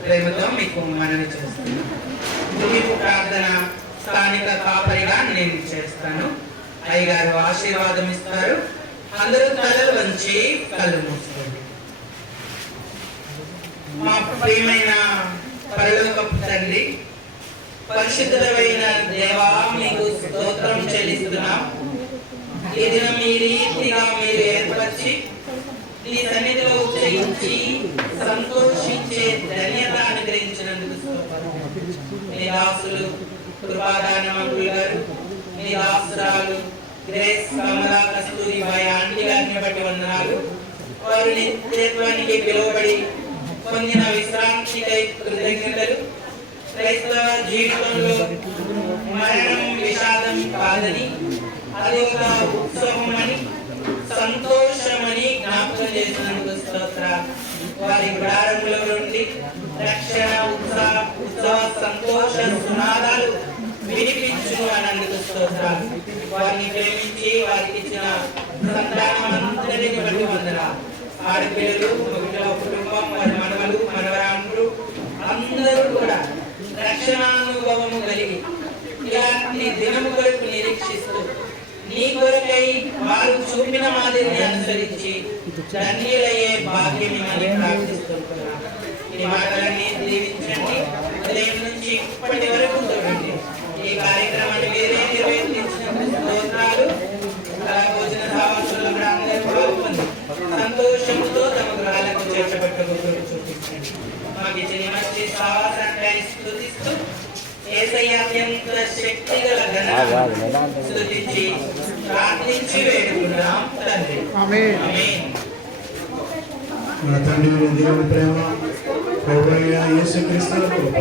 ప్రేమతో మీకు మనవి చేస్తున్నాను. ముగింపు ప్రార్థన స్థానిక కాపరిగా నేను చేస్తాను. అయ్యగారు ఆశీర్వాదం ఇస్తారు. అందరూ తలలు వంచి కళ్ళు మూసుకోండి. మా ప్రియమైన పరలోకపు తండ్రి, పరిశుద్ధమైన దేవా, మీకు స్తోత్రం చెల్లిస్తున్నాం. ఈ దినం మీ రీతిగా మీరు ఏర్పరిచి ఈ సన్నిధిలో ఉచ్చరించి సంతోషించే ధన్యత అనుగ్రహించినందుకు స్తోత్రం. మీ దాసులు కృపాదానమంతులు గారు, మీ దాసురాలు గ్రేస్ కమలా కస్తూరి బాయ్ ఆంటీ గారిని బట్టి వందనాలు. వారు నిత్యత్వానికి పిలువబడి పొందిన విశ్రాంతికై కృతజ్ఞతలు. క్రైస్తవ జీవితంలో మరణం విషాదం కాదని, అది ఒక ఉత్సవమని, సంతోషమని జ్ఞాపకం చేసినందుకు స్తోత్రాలు. వారి గుడారంలో నుండి రక్షణ ఉత్సవ సంతోష సునాదాలు వినిపించును అన్నందుకు స్తోత్రాలు. వారిని ప్రేమించి వారికి ఇచ్చిన సంతానం అందరిని బట్టి వందనాలు. ఆడపిల్లలు, మగపిల్లల కుటుంబం, వారి మనవలు, మనవరాండ్రు అందరూ కూడా రక్షణానుభవము కలిగి ఇలాంటి దినము కొరకు నిరీక్షిస్తూ నీ కొరకై వారు చూపిన మాదిరిని అనుసరించి ధన్యులయ్యే భాగ్యమని ప్రార్థిస్తున్నాను. ఈ మాటలన్నీ దీవించండి. ఉదయం నుంచి ఇప్పటి వరకు చూడండి. ఈ కార్యక్రమాన్ని వేరే నిర్వహించినందుకు స్తోత్రాలు. భోజన సామర్థ్యంలో కూడా అందరూ పాల్గొని సంతోషంతో తమ గృహాలకు చేర్చబెట్టబోతున్నారు చూపించండి. మాకు ఇచ్చిన మంచి సావాసాన్ని స్తుతిస్తూ యేసయ్య అత్యంత శక్తిగల ఘనతను స్తుతించి ప్రార్థించి వేడుకున్నాం తండ్రి. ఆమేన్. మన తండ్రి దేవుని ప్రేమ, ప్రభువైన యేసుక్రీస్తు కృప,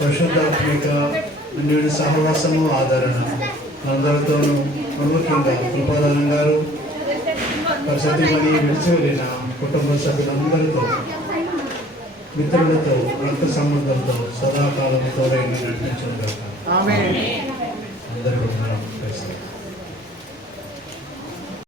పరిశుద్ధాత్మిక అన్యుడి సహవాసము, ఆదరణ అందరితోనూ ప్రముఖంగా కృపాదానం గారు సతీమణి విడిచి వెళ్ళిన కుటుంబ సభ్యులందరితో, మిత్రులతో, రక్త సంబంధంతో సదాకాలం తోడైన నడిపించడం అందరూ